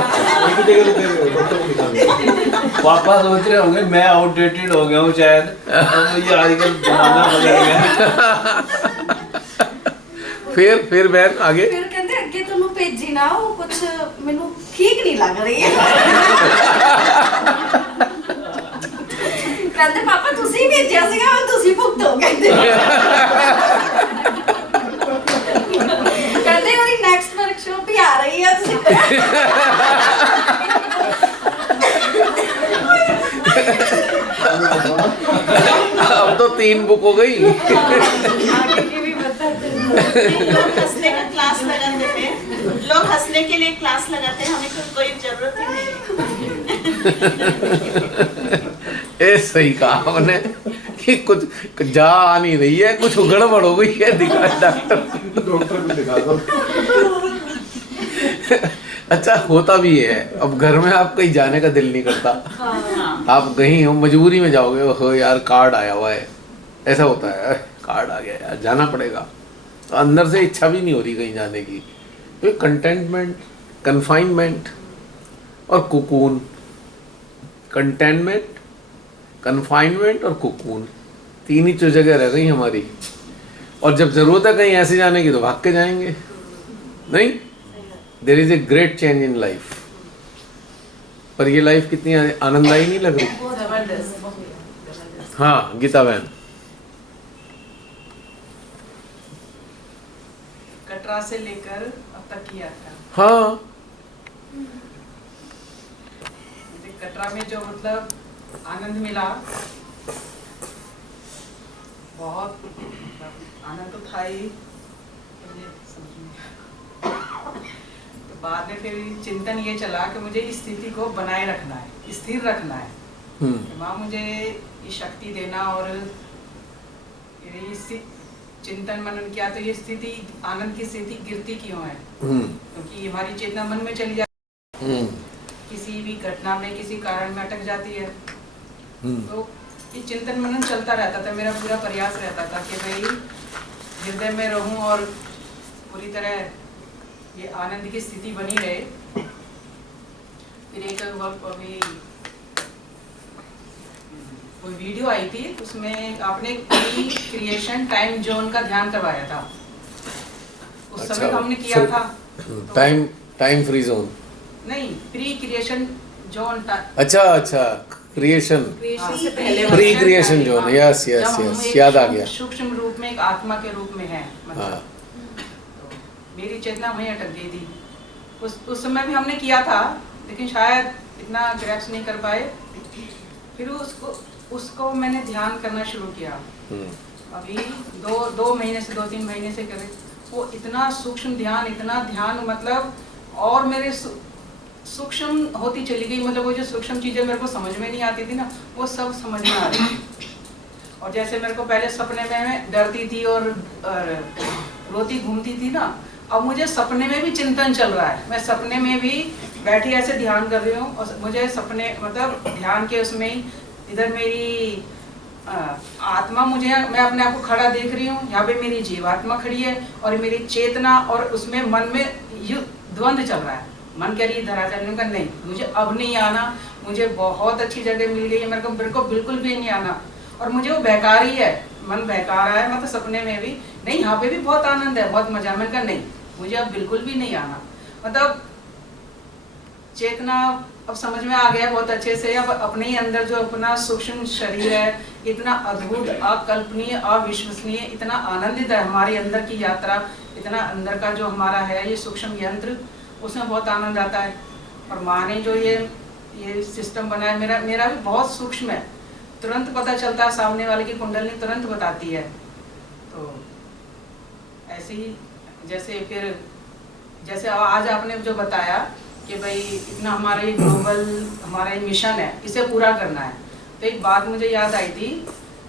पापा सोच रहे होंगे मैं आउटडेटेड हो गया हूँ शायद अब ये आजकल जमाना बदल गया। फिर बहन आगे ਫਿਰ ਕਹਿੰਦੇ ਅੱਗੇ ਤੁਹਾਨੂੰ ਭੇਜੀ ਨਾ ਉਹ ਕੁਝ ਮੈਨੂੰ ਠੀਕ ਨਹੀਂ ਲੱਗ ਰਹੀ ਹੈ ਕਹਿੰਦੇ ਪਾਪਾ ਤੁਸੀਂ ਭੇਜਿਆ ਸੀਗਾ ਹੁਣ ਤੁਸੀਂ ਭੁਗਤੋ ਕਹਿੰਦੇ ਕਹਿੰਦੇ ਉਹਦੀ ਨੈਕਸਟ ਵਰਕਸ਼ਾਪ ਵੀ ਆ ਰਹੀ ਹੈ ਤੁਸੀਂ अब तो 3 बुक हो गई। आगे की भी बता दो लोग हंसने का क्लास लगाते हैं लोग हंसने के लिए क्लास लगाते हैं हमें कोई जरूरत ही नहीं ए सही कहा हमने कि कुछ जा आ नहीं रही है, कुछ गड़बड़ हो गई है, दिखा डॉक्टर डॉक्टर को दिखा दो। अच्छा होता भी है, अब घर में आप कहीं जाने का दिल नहीं करता, आप कहीं हो मजबूरी में जाओगे, हो यार कार्ड आया हुआ है, ऐसा होता है कार्ड आ गया यार जाना पड़ेगा, तो अंदर से इच्छा भी नहीं हो रही कहीं जाने की। तो कंटेनमेंट, कन्फाइनमेंट और कुकून, कंटेनमेंट, कन्फाइनमेंट और कुकून, 3 ही तो जगह रह गई हमारी। और जब जरूरत है कहीं ऐसे जाने की तो भाग के जाएंगे, नहीं there is a great change in life. पर ये लाइफ कितनी आनंददायी नहीं लग रही? हाँ गीता बहन। कटरा से लेकर अब तक की यात्रा हाँ मुझे कटरा में जो मतलब आनंद मिला बहुत मतलब आनंद तो था ही तो ये समझ नहीं आया। तो बाद में फिर चिंतन ये चला कि मुझे इस स्थिति को बनाए रखना है, स्थिर रखना है। कि माँ मुझे ये शक्ति देना, और ये चिंतन मनन किया तो ये स्थिति, आनंद की स्थिति गिरती क्यों है? क्योंकि हमारी चेतना मन में चली जाती है, किसी भी घटना में किसी कारण में अटक जाती है। तो ये चिंतन मनन चलता रहता था, मेरा पूरा प्रयास रहता था कि भाई हृदय में रहूं और पूरी तरह ये आनंद की स्थिति बनी रहे। फिर एक वक्त अभी कोई वीडियो आई थी, उसमें आपने प्री क्रिएशन टाइम जोन का ध्यान करवाया था। उस समय हमने किया था टाइम फ्री जोन नहीं, प्री क्रिएशन जोन। अच्छा creation, pre creation zone, yes याद आ गया। सूक्ष्म रूप में एक आत्मा के रूप में है, मतलब मेरी चेतना वहीं अटक गई थी। उस समय भी हमने किया था, लेकिन शायद इतना ग्रैप्स नहीं कर पाए। फिर उसको मैंने ध्यान करना शुरू किया। अभी 2-3 महीने से करे, वो इतना सूक्ष्म ध्यान, इतना ध्यान, मतलब और मेरे सूक्ष्म होती चली गई। मतलब वो जो सूक्ष्म चीजें मेरे को समझ में नहीं आती थी ना, वो सब समझ में आ रही थी। और जैसे मेरे को पहले सपने में मैं डरती थी और रोती घूमती थी ना, अब मुझे सपने में भी चिंतन चल रहा है। मैं सपने में भी बैठी ऐसे ध्यान कर रही हूँ, और मुझे सपने मतलब ध्यान के उसमें इधर मेरी आत्मा, मैं अपने आप को खड़ा देख रही हूँ, यहाँ पे मेरी जीवात्मा खड़ी है और मेरी चेतना, और उसमें मन में द्वंद्व चल रहा है। मन कह रही इधर आ जाने का, नहीं मुझे अब नहीं आना, मुझे बहुत अच्छी जगह मिल गई है, मेरे को बिल्कुल भी नहीं आना। और मुझे वो बहका रही है, मन बहका रहा है, मतलब सपने में भी, नहीं यहाँ पे भी बहुत आनंद है, बहुत मजा। मैंने कहा नहीं, मुझे अब बिल्कुल भी नहीं आना। मतलब चेतना अब समझ में आ गया बहुत अच्छे से। अब अपने ही अंदर जो अपना सूक्ष्म शरीर है, इतना अद्भुत, अकल्पनीय, अविश्वसनीय, इतना आनंदित है हमारे अंदर की यात्रा, इतना अंदर का जो हमारा है ये सूक्ष्म यंत्र, उसमें बहुत आनंद आता है। और माँ ने जो ये सिस्टम बनाया, मेरा भी बहुत सूक्ष्म है, तुरंत पता चलता है, सामने वाले की कुंडली तुरंत बताती है। तो ऐसे ही जैसे आज आपने जो बताया कि भाई इतना हमारा ये ग्लोबल हमारा ये मिशन है, इसे पूरा करना है। तो एक बात मुझे याद आई थी,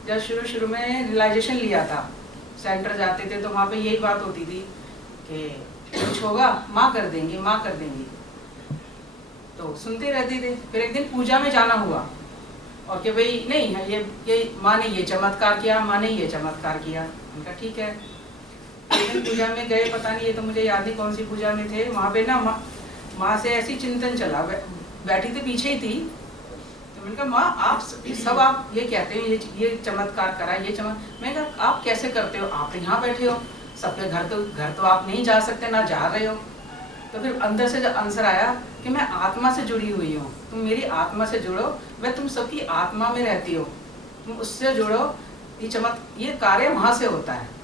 जब शुरू में रियलाइजेशन लिया था, सेंटर जाते थे तो वहाँ पे यही बात होती थी कि कुछ होगा माँ कर देंगी, माँ कर देंगी, तो सुनते रहते थे। फिर एक दिन पूजा में जाना हुआ, और कि भाई नहीं ये माँ ने ये चमत्कार किया, माँ ने ये चमत्कार किया। उनका ठीक है। एक दिन पूजा में गए, पता नहीं, ये तो मुझे याद नहीं कौन सी पूजा में थे, वहाँ पे ना माँ से ऐसी चिंतन चला, बैठी थी पीछे ही थी। तो मैंने कहा माँ आप ये कहते हो ये चमत्कार करा, मैंने कहा आप कैसे करते हो, आप यहाँ बैठे हो, सबके घर तो आप नहीं जा सकते, ना जा रहे हो। तो फिर अंदर से जो आंसर आया कि मैं आत्मा से जुड़ी हुई हूँ, तुम मेरी आत्मा से जुड़ो, मैं तुम सबकी आत्मा में रहती हो, तुम उससे जुड़ो, ये कार्य वहाँ से होता है।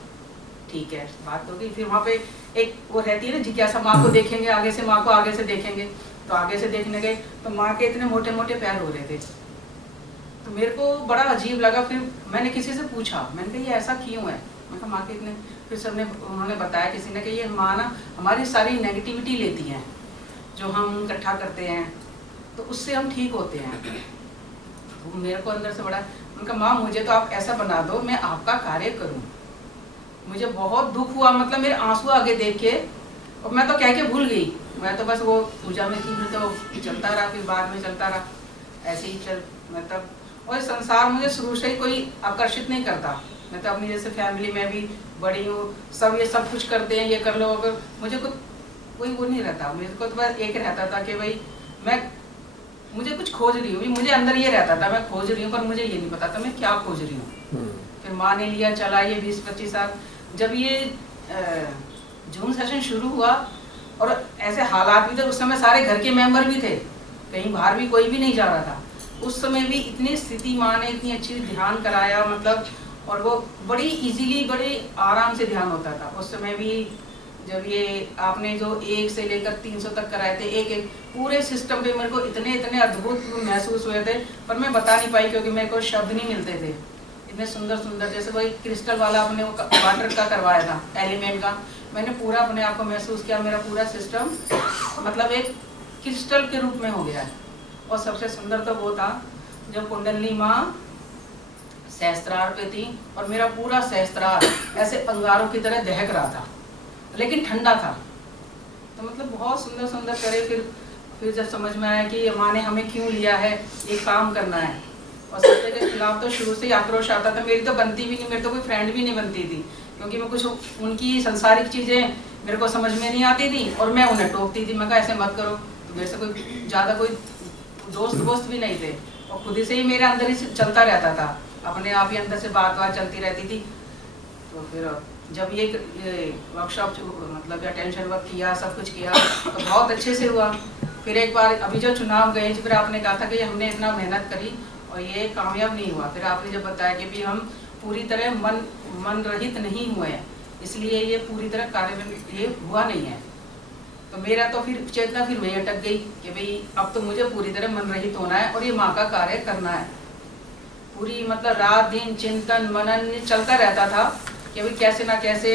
ठीक है, बात हो गई। फिर वहाँ पे एक वो रहती है ना जिज्ञासा, माँ को देखेंगे आगे से, माँ को आगे से देखेंगे। तो आगे से देखने गए तो माँ के इतने मोटे मोटे पैर हो रहे थे, तो मेरे को बड़ा अजीब लगा। फिर मैंने किसी से पूछा, मैंने कहा ये ऐसा क्यों है, मैं कहा माँ के इतने, फिर सबने उन्होंने बताया किसी ने कि ये माँ ना हमारी सारी नेगेटिविटी लेती हैं जो हम इकट्ठा करते हैं, तो उससे हम ठीक होते हैं। तो मेरे को अंदर से बड़ा, उनका माँ मुझे तो आप ऐसा बना दो मैं आपका कार्य करूँ। मुझे बहुत दुख हुआ, मतलब मेरे आंसू आगे देख के, और मैं तो कह के भूल गई, मैं तो बस वो पूजा में थी, फिर तो चलता रहा, फिर बाद में चलता रहा, ऐसे ही चल। मतलब और संसार मुझे शुरू से ही कोई आकर्षित नहीं करता। मैं तो अपनी जैसे फैमिली में भी बड़ी हूँ, सब ये सब कुछ करते हैं, ये कर लो, अगर मुझे कोई वो नहीं रहता। मुझे को तो बस एक रहता था कि भाई मुझे कुछ खोज रही हूँ, मुझे अंदर ये रहता था मैं खोज रही हूँ, पर मुझे ये नहीं पता था मैं क्या खोज रही हूँ। फिर माँ ने लिया, चला ये 20-25 साल। जब ये जूम सेशन शुरू हुआ और ऐसे हालात भी थे, उस समय सारे घर के मेंबर भी थे, कहीं बाहर भी कोई भी नहीं जा रहा था, उस समय भी इतनी स्थिति माँ ने इतनी अच्छी ध्यान कराया, मतलब, और वो बड़ी इजीली बड़े आराम से ध्यान होता था। उस समय भी जब ये आपने जो 1 से लेकर 300 तक कराए थे, एक पूरे सिस्टम पे मेरे को इतने अद्भुत महसूस हुए थे, पर मैं बता नहीं पाई क्योंकि मेरे को शब्द नहीं मिलते थे। इतने सुंदर, जैसे वही क्रिस्टल वाला आपने वो वाटर का करवाया था, एलिमेंट का, मैंने पूरा अपने आप को महसूस किया, मेरा पूरा सिस्टम मतलब एक क्रिस्टल के रूप में हो गया है। और सबसे सुंदर तो वो था जब कुंडली माँ सहस्त्रार पे थी और मेरा पूरा सहस्त्रार ऐसे अंगारों की तरह दहक रहा था, लेकिन ठंडा था। तो मतलब बहुत सुंदर सुंदर करे। फिर जब समझ में आया कि माँ ने हमें क्यों लिया है, ये काम करना है। और सत्य के खिलाफ तो शुरू से ही आक्रोश आता था। मेरी तो बनती भी नहीं, मेरी तो कोई फ्रेंड भी नहीं बनती थी, क्योंकि मैं कुछ उनकी संसारिक चीज़ें मेरे को समझ में नहीं आती थी और मैं उन्हें टोकती थी। मैं कहा ऐसे मत करो। तो मेरे से कोई ज़्यादा कोई दोस्त भी नहीं थे और खुद से ही मेरे अंदर ही चलता रहता था, अपने आप ही अंदर से बात चलती रहती थी। तो फिर जब ये वर्कशॉप मतलब अटेंशन वर्क किया, सब कुछ किया तो बहुत अच्छे से हुआ। फिर एक बार अभी जो चुनाव गए, फिर आपने कहा था कि हमने इतना मेहनत करी और ये कामयाब नहीं हुआ। फिर आपने जब बताया कि भी हम पूरी तरह मन रहित नहीं हुए हैं, इसलिए ये पूरी तरह कार्य ये हुआ नहीं है। तो मेरा तो फिर चेतना फिर वही अटक गई कि भाई अब तो मुझे पूरी तरह मन रहित होना है और ये माँ का कार्य करना है। पूरी मतलब रात दिन चिंतन मनन चलता रहता था कि भाई कैसे ना कैसे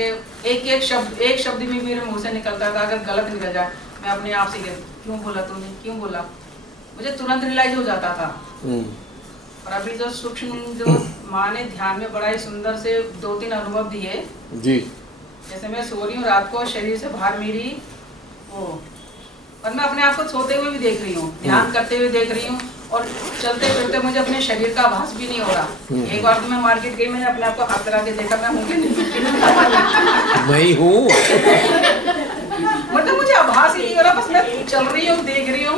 एक शब्द भी मेरे मुंह से निकलता था, अगर गलत निकल जाए मैं अपने आप से क्यों बोला तूने, क्यों बोला, मुझे तुरंत रियलाइज हो जाता था। और अभी जो सूक्ष्म जो माँ ने ध्यान में बड़ा ही सुंदर से 2-3 अनुभव दिए जी। जैसे मैं सो रही हूँ रात को, शरीर से बाहर मेरी वो, और मैं अपने आप को सोते हुए भी देख रही हूँ, ध्यान करते हुए देख रही हूँ और चलते फिरते मुझे अपने शरीर का आभास भी नहीं हो रहा। एक बार तो मैं मार्केट गई, मैंने अपने आप को हाथ लगा के देखा, मैं हूँ कि नहीं, मैं ही हूँ। मतलब मुझे आभास ही नहीं हो रहा, बस मैं चल रही हूँ, देख रही हूँ,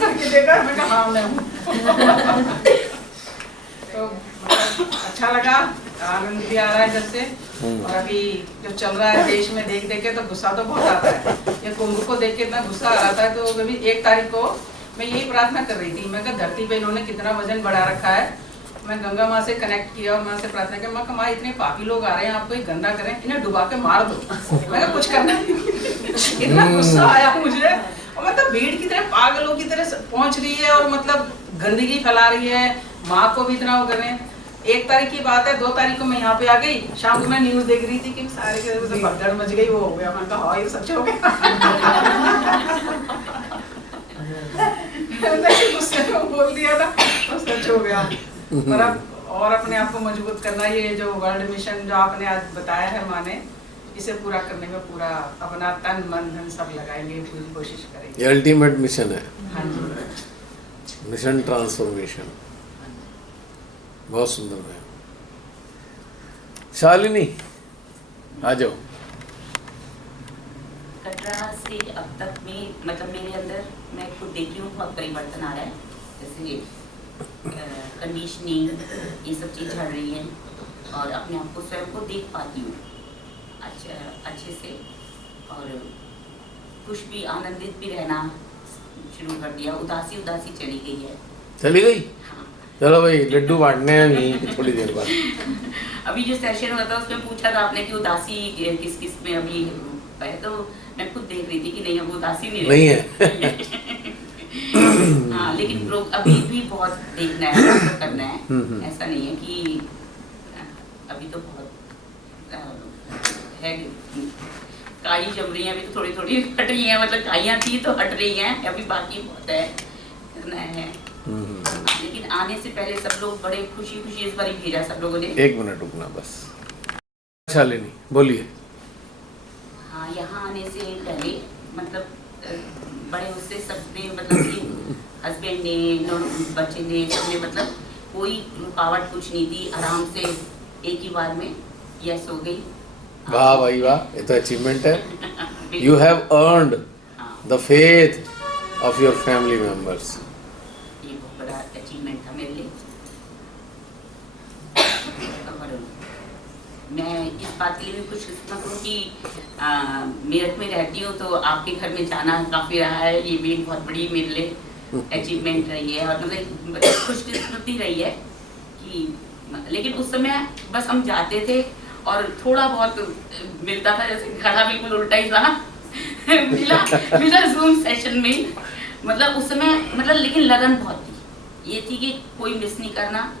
करके देखा, मैं कहा हाँ मैं हूँ। तो अच्छा लगा, आनंद भी आ रहा है जब से। और अभी जो चल रहा है देश में देख के तो गुस्सा तो बहुत आता है। ये कुंभ को देख के इतना गुस्सा आ रहा था। तो अभी 1 तारीख को मैं यही प्रार्थना कर रही थी, मैं कहा धरती पे इन्होंने कितना वजन बढ़ा रखा है। मैं गंगा माँ से कनेक्ट किया और माँ से प्रार्थना की, माँ माँ इतने पापी लोग आ रहे हैं, आपको ये गंदा करें, इन्हें डुबा के मार दो। मैं कुछ करना नहीं। इतना गुस्सा आया मुझे, और मतलब भीड़ की तरह पागलों की तरह पहुंच रही है और मतलब गंदगी फैला रही है, माँ को भी इतना वो कर रहे हैं। 1 तारीख की बात है, 2 तारीख को मैं यहाँ पे आ गई, शाम को मैं न्यूज देख रही थी कि सारे के भगदड़ मच गई, वो हो गया। मैंने कहा हाँ ये सच हो गया। गुस्से में बोल दिया था तो सच हो गया। पर अब और अपने आप को मजबूत करना, ये जो वर्ल्ड मिशन जो आपने आज बताया है माँ ने, इसे पूरा करने में पूरा अपना तन मन धन सब लगाएंगे, पूरी कोशिश करेंगे। ये अल्टीमेट मिशन है, हाँ जी, मिशन ट्रांसफॉर्मेशन। बहुत सुंदर है। शालिनी आ जाओ। कटरा से अब तक में मतलब मेरे अंदर मैं खुद देख रही हूँ बहुत परिवर्तन आ रहा है। जैसे कंडीशनिंग ये सब चीज़ झड़ रही है और अपने आप को स्वयं को देख पाती हूँ अच्छे से, और खुश भी आनंदित भी रहना शुरू कर दिया। उदासी चली गई है। चली गई? हाँ। चलो भाई लड्डू बांटने हैं नहीं थोड़ी देर बाद। अभी जो सेशन हुआ था उसमें पूछा था आपने कि उदासी किस किस में अभी है, तो मैं खुद देख रही थी कि नहीं अब उदासी नहीं है। हाँ, लेकिन लोग अभी भी बहुत देखना है, बहुत करना है। ऐसा नहीं है कि अभी तो बहुत है, काई जम रही है अभी तो थोड़ी थोड़ी हट रही है, मतलब काइयाँ थी तो हट रही हैं, अभी बाकी बहुत है करना है। लेकिन आने से पहले सब लोग बड़े खुशी इस बार भेजा सब लोगों ने। 1 मिनट रुकना बस। शालिनी बोलिए। हाँ, यहाँ आने से पहले मतलब बड़े उससे सबने मतलब कि हस्बैंड ने बच्चे ने सबने मतलब कोई रुकावट कुछ नहीं थी, आराम से एक ही बार में यस हो गई। वाह भाई वाह, ये तो अचीवमेंट है। You have earned the faith of your family members. ये बहुत बड़ा अचीवमेंट था मेरे लिए। और मैं इस बात के लिए भी खुशकिस्मत हूँ कि मेरठ में रहती हूँ तो आपके घर में जाना काफ़ी रहा है। ये भी एक बहुत बड़ी मेरे लिए अचीवमेंट रही है और मतलब खुशकिस्मती रही है कि, लेकिन उस समय बस हम जाते थे और थोड़ा बहुत मिलता था, जैसे घड़ा बिल्कुल उल्टा ही था मिला जूम सेशन में। मतलब उस समय मतलब लेकिन लगन बहुत थी, ये थी कि कोई मिस नहीं करना,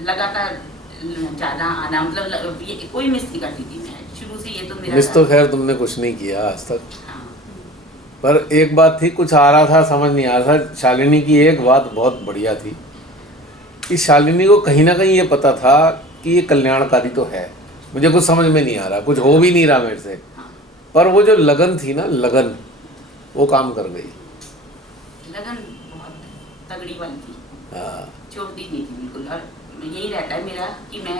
लगातार जाना आना, मतलब ये कोई मिस नहीं करती थी मैं शुरू से ये तो मेरा मिस था। तो खैर तुमने कुछ नहीं किया आज तक, हाँ, पर एक बात थी, कुछ आ रहा था समझ नहीं आ रहा था। शालिनी की एक बात बहुत बढ़िया थी कि शालिनी को कहीं ना कहीं ये पता था कि ये कल्याणकारी तो है, मुझे कुछ समझ में नहीं आ रहा, कुछ हो भी नहीं रहा मेरे से, पर वो जो लगन थी ना, लगन, वो काम कर गई। लगन बहुत तगड़ी वाली थी, हाँ, छोड़ती नहीं थी बिल्कुल। और यही रहता है मेरा कि मैं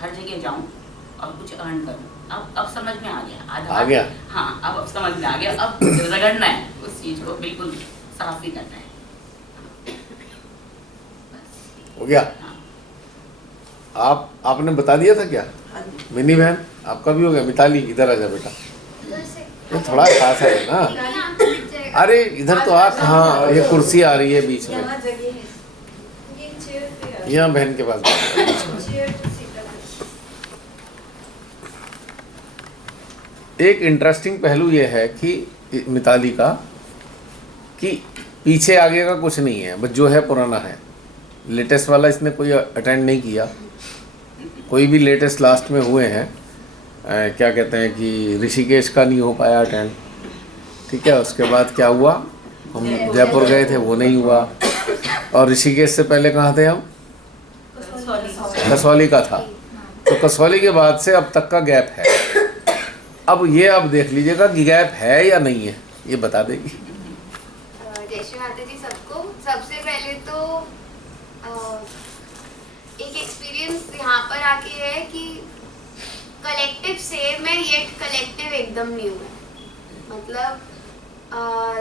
हर जगह जाऊं और कुछ अर्न करूं। अब समझ में आ गया, आ गया? हाँ, अब समझ में आ गया। अब रगड़ना है उस चीज को, बिल्कुल साफ ही करना है। हो गया। हाँ। आपने बता दिया था क्या? मिनी बहन आपका भी हो गया। मिताली इधर आ जा बेटा, ये थोड़ा खास है ना। अरे इधर तो आ, हाँ ये कुर्सी आ रही है बीच में, यहाँ बहन के पास बीच में। एक इंटरेस्टिंग पहलू ये है कि मिताली का, कि पीछे आगे का कुछ नहीं है, बस जो है पुराना है। लेटेस्ट वाला इसने कोई अटेंड नहीं किया, कोई भी लेटेस्ट लास्ट में हुए हैं, क्या कहते हैं कि ऋषिकेश का नहीं हो पाया अटेंड, ठीक है। उसके बाद क्या हुआ, हम जयपुर गए थे, वो नहीं हुआ। और ऋषिकेश से पहले कहाँ थे हम? कसौली का था। तो कसौली के बाद से अब तक का गैप है। अब ये आप देख लीजिएगा कि गैप है या नहीं है, ये बता देगी। जय श्री माता जी सबको। सबसे पहले तो एक एक्सपीरियंस यहाँ पर आके है कि कलेक्टिव सेव में येट कलेक्टिव एकदम न्यू है। मतलब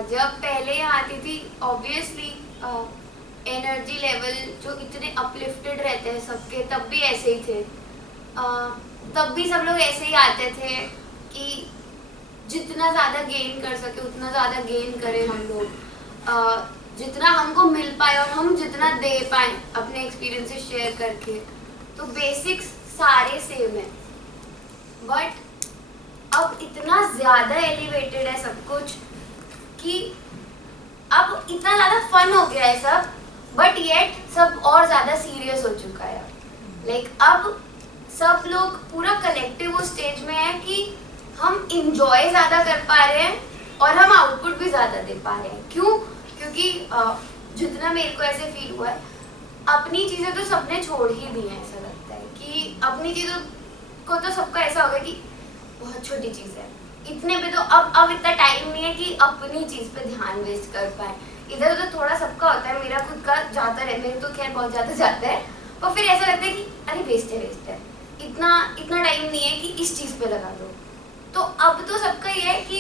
जब पहले यहाँ आती थी, ऑब्वियसली एनर्जी लेवल जो इतने अपलिफ्टेड रहते हैं सबके, तब भी ऐसे ही थे। तब भी सब लोग ऐसे ही आते थे कि जितना ज़्यादा गेन कर सके उतना ज़्यादा गेन करें हम लोग, जितना हमको मिल पाए और हम जितना दे पाए अपने एक्सपीरियंसेस शेयर करके। तो बेसिक्स सारे सेम है, बट अब इतना ज़्यादा एलिवेटेड है सब कुछ कि अब इतना ज़्यादा फन हो गया है सब, बट येट सब और ज़्यादा सीरियस हो चुका है। लाइक अब सब लोग पूरा कलेक्टिव उस स्टेज में है कि हम इंजॉय ज़्यादा कर पा रहे हैं और हम आउटपुट भी ज़्यादा दे पा रहे हैं। क्यों? क्योंकि जितना मेरे को ऐसे फील हुआ है, अपनी चीज़ें तो सबने छोड़ ही दी हैं। ऐसा लगता है कि अपनी चीज़ों को तो सबका ऐसा होगा कि बहुत छोटी चीज़ है, इतने पे तो अब इतना टाइम नहीं है कि अपनी चीज़ पे ध्यान वेस्ट कर पाए। इधर उधर थोड़ा सबका होता है, मेरा खुद का जाता है, मेरे तो खैर बहुत ज़्यादा जाता है, पर फिर ऐसा लगता है कि अरे वेस्ट है, इतना टाइम नहीं है कि इस चीज़ पे लगा दो। तो अब तो सबका ये है कि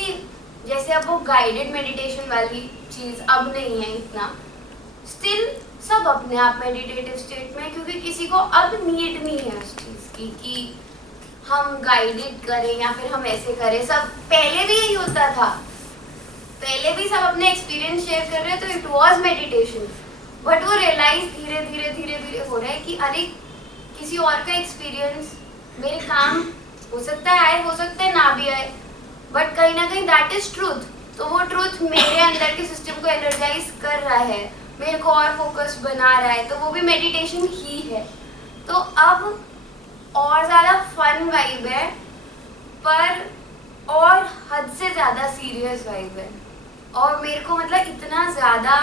जैसे अब वो गाइडेड मेडिटेशन वाली चीज़ अब नहीं है इतना, स्टिल सब अपने आप मेडिटेटिव स्टेट में, क्योंकि किसी को अब नीड नहीं है उस चीज़ की कि हम गाइडेड करें या फिर हम ऐसे करें। सब पहले भी यही होता था, पहले भी सब अपने एक्सपीरियंस शेयर कर रहे, तो इट वाज मेडिटेशन। बट वो रियलाइज धीरे धीरे हो रहा है कि अरे किसी और का एक्सपीरियंस मेरे काम हो सकता है आए, हो सकता है ना भी आए, बट कहीं ना कहीं दैट इज ट्रूथ। तो वो ट्रूथ मेरे अंदर के सिस्टम को एनर्जाइज कर रहा है, मेरे को और फोकस बना रहा है, तो वो भी मेडिटेशन ही है। तो अब और ज़्यादा फन वाइब है, पर और हद से ज़्यादा सीरियस वाइब है। और मेरे को मतलब इतना ज़्यादा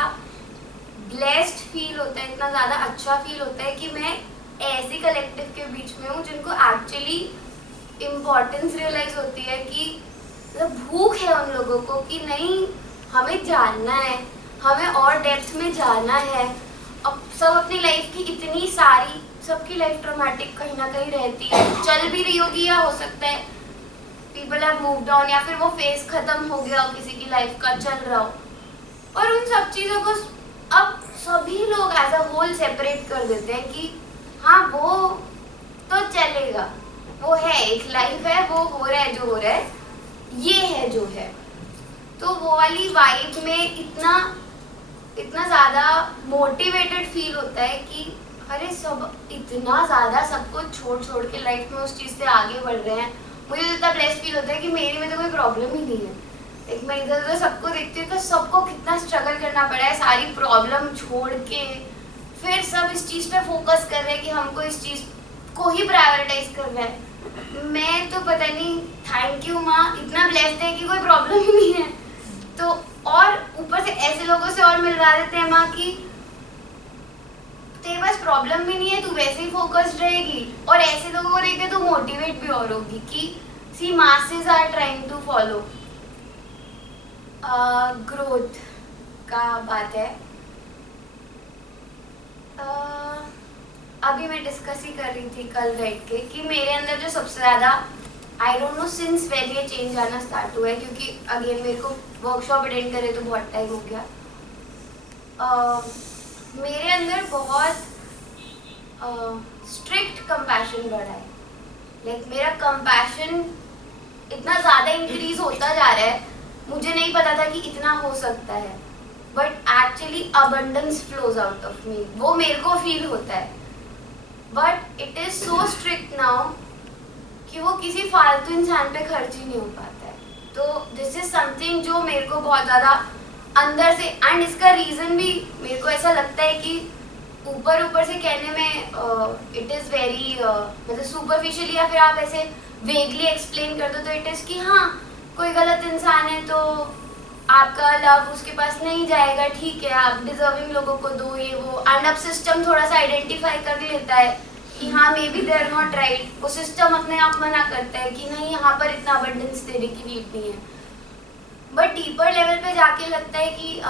ब्लेस्ड फील होता है, इतना ज़्यादा अच्छा फील होता है कि मैं ऐसे कलेक्टिव के बीच में हूँ जिनको एक्चुअली इम्पोर्टेंस रियलाइज होती है कि मतलब भूख है उन लोगों को कि नहीं हमें जानना है, हमें और डेप्थ में जाना है। अब सब अपनी लाइफ की इतनी सारी, सबकी लाइफ ट्रॉमेटिक कहीं ना कहीं रहती है, चल भी रही होगी, या हो सकता है पीपल हैव मूव्ड ऑन, या फिर वो फेज खत्म हो गया हो किसी की लाइफ का, चल रहा हो। और उन सब चीज़ों को अब सभी लोग एज अ होल सेपरेट कर देते हैं कि हाँ वो तो चलेगा, वो है, एक लाइफ है, वो हो रहा है जो हो रहा है, ये है जो है। तो वो वाली वाइब में इतना ज़्यादा मोटिवेटेड फील होता है कि अरे सब इतना ज़्यादा सब कुछ छोड़ के लाइफ में उस चीज़ से आगे बढ़ रहे हैं। मुझे तो इतना ब्लेस्ड फील होता है कि मेरी में तो कोई प्रॉब्लम ही नहीं है। एक मैं इधर उधर सबको देखती हूँ तो सबको कितना स्ट्रगल करना पड़ा है, सारी प्रॉब्लम छोड़ के फिर सब इस चीज़ पे फोकस कर रहे हैं कि हमको इस चीज़ को ही प्रायोरिटाइज करना है। मैं तो पता नहीं थैंक यू माँ, इतना ब्लेस्ड है कि कोई प्रॉब्लम ही नहीं है। तो और ऊपर से ऐसे लोगों से और मिलवा देते हैं माँ की तेरे पास प्रॉब्लम भी नहीं है, तू वैसे ही फोकस्ड रहेगी। और ऐसे लोगों को देख के तू मोटिवेट भी और होगी कि see masses are trying to follow. Growth का बात है, अभी मैं डिस्कस ही कर रही थी कल बैठ के कि मेरे अंदर जो सबसे ज़्यादा I don't know since when ये चेंज आना स्टार्ट हुआ है, क्योंकि अगेन मेरे को वर्कशॉप अटेंड करे तो बहुत टाइम हो गया। मेरे अंदर बहुत स्ट्रिक्ट कंपैशन बढ़ा है। लाइक मेरा कंपैशन इतना ज़्यादा इंक्रीज होता जा रहा है, मुझे नहीं पता था कि इतना हो सकता है, but actually abundance flows out of me, वो मेरे को फील होता है। But it is so strict now कि वो किसी फालतू इंसान पे खर्च ही नहीं हो पाता है। तो दिस इज समथिंग जो मेरे को बहुत ज़्यादा अंदर से, एंड इसका रीज़न भी मेरे को ऐसा लगता है कि ऊपर ऊपर से कहने में इट इज़ वेरी मतलब सुपरफिशियली, या फिर आप ऐसे वेगली एक्सप्लेन कर दो तो इट इज़ कि हाँ कोई गलत इंसान है तो आपका लव उसके पास नहीं जाएगा, ठीक है आप डिजर्विंग लोगों को दो, ये वो। एंड अब सिस्टम थोड़ा सा आइडेंटिफाई कर लेता है कि हाँ maybe they are not right, वो सिस्टम अपने आप मना करता है कि नहीं यहाँ पर इतना अबंडेंस देने की नीड नहीं है। बट डीपर लेवल पे जाके लगता है कि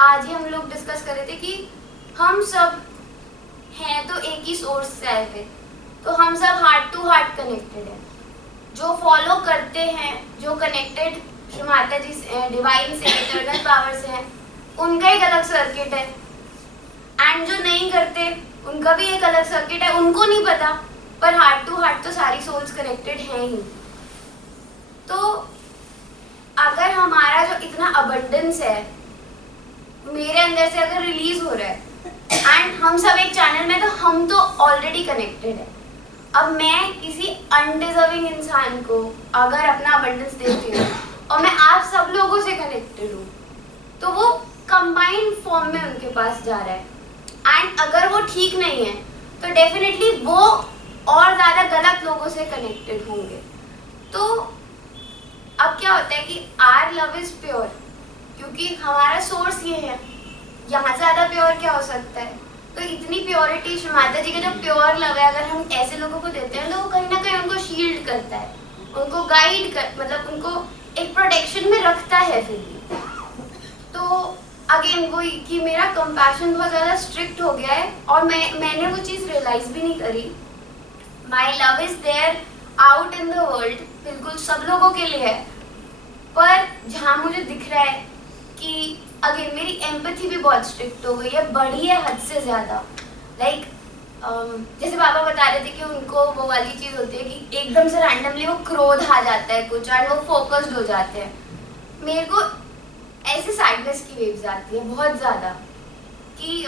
आज ही हम लोग डिस्कस कर रहे थे कि हम सब हैं तो एक ही सोर्स से आए थे, तो हम सब हार्ट टू हार्ट कनेक्टेड हैं। जो फॉलो करते हैं, जो कनेक्टेड श्री माता जी से, डिवाइन से, इटर्नल पावर से हैं, उनका एक अलग सर्किट है। एंड जो नहीं करते उनका भी एक अलग सर्किट है, उनको नहीं पता, पर हार्ट टू हार्ट तो सारी सोल्स कनेक्टेड हैं ही। तो अगर हमारा जो इतना अबंडेंस है मेरे अंदर से अगर रिलीज हो रहा है एंड हम सब एक चैनल में, तो हम तो ऑलरेडी कनेक्टेड है। अब मैं किसी अनडिजर्विंग इंसान को अगर अपना अबंडेंस देती हूँ और मैं आप सब लोगों से कनेक्टेड हूँ, तो वो कंबाइंड फॉर्म में उनके पास जा रहा है। एंड अगर वो ठीक नहीं है तो डेफिनेटली वो और ज़्यादा गलत लोगों से कनेक्टेड होंगे। तो अब क्या होता है कि आर लव इज़ प्योर, क्योंकि हमारा सोर्स ये है, यहाँ से ज़्यादा प्योर क्या हो सकता है। तो इतनी प्योरिटी श्री माता जी का जो प्योर लव है अगर हम ऐसे लोगों को देते हैं तो वो कहीं ना कहीं उनको शील्ड करता है, उनको गाइड कर, मतलब उनको एक प्रोटेक्शन में रखता है फिर भी। तो अगेन वही कि मेरा कंपैशन बहुत ज़्यादा स्ट्रिक्ट हो गया है और मैंने वो चीज़ रियलाइज भी नहीं करी। My love is there out in the world, बिल्कुल सब लोगों के लिए है, पर जहाँ मुझे दिख रहा है कि अगेन मेरी एम्पैथी भी बहुत स्ट्रिक्ट हो गई है, बढ़ी है हद से ज़्यादा। लाइक जैसे पापा बता रहे थे कि उनको वो वाली चीज़ होती है कि एकदम से रैंडमली वो क्रोध आ जाता है कुछ एंड वो फोकस्ड हो जाते हैं। मेरे को ऐसे सैडनेस की वेव्स आती है बहुत ज़्यादा कि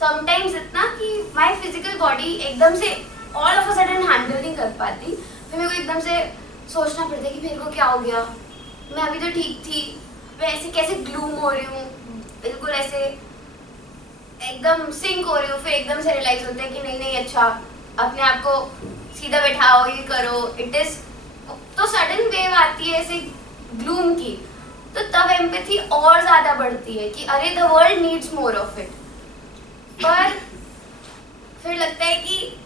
समटाइम्स इतना कि माय फिजिकल बॉडी एकदम से all of a sudden handle नहीं कर पाती, फिर मेरे को एकदम से सोचना पड़ता है कि मेरे को क्या हो गया, मैं अभी तो ठीक थी, मैं ऐसे कैसे ग्लूम हो रही हूँ, बिल्कुल ऐसे एकदम सिंक हो रही हूँ। फिर एकदम से रियलाइज होता है कि नहीं नहीं अच्छा अपने आप को सीधा बैठाओ, ये करो, इट इज। तो सडन वेव आती है ऐसे ग्लूम की, तो तब एम्पैथी और ज़्यादा बढ़ती है कि अरे the world needs more of it. पर फिर लगता है कि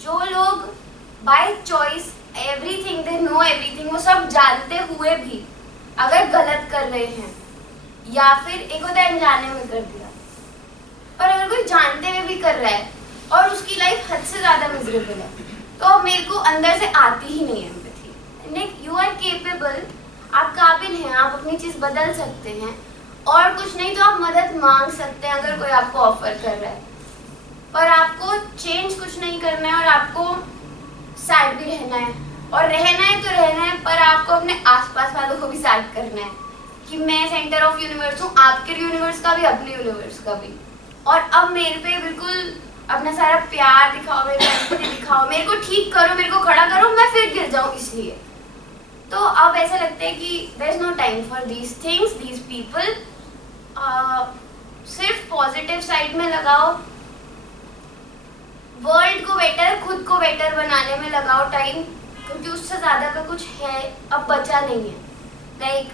जो लोग by choice everything they know everything, वो सब जानते हुए भी अगर गलत कर रहे हैं या फिर एक होता है अनजाने में कर दिया, और अगर कोई जानते हुए भी कर रहा है और उसकी लाइफ हद से ज़्यादा मिजरेबल है, तो मेरे को अंदर से आती ही नहीं है empathy. Like you are capable, आप काबिल हैं, आप अपनी चीज़ बदल सकते हैं, और कुछ नहीं तो आप मदद मांग सकते हैं अगर कोई आपको ऑफर कर रहा है, पर आपको चेंज कुछ नहीं करना है और आपको सैड भी रहना है, और रहना है तो रहना है, पर आपको अपने आसपास वालों को भी सैड करना है कि मैं सेंटर ऑफ यूनिवर्स हूँ, आपके यूनिवर्स का भी अपने यूनिवर्स का भी। और अब मेरे पे बिल्कुल अपना सारा प्यार दिखाओ, मेरे को दिखाओ, मेरे को ठीक करो, मेरे को खड़ा करो, मैं फिर गिर जाऊँ इसलिए। तो अब ऐसा लगता है कि there is no time for these things, these people. सिर्फ पॉजिटिव साइड में लगाओ, वर्ल्ड को बेटर, खुद को बेटर बनाने में लगाओ टाइम, क्योंकि उससे ज़्यादा का कुछ है अब बचा नहीं है। लाइक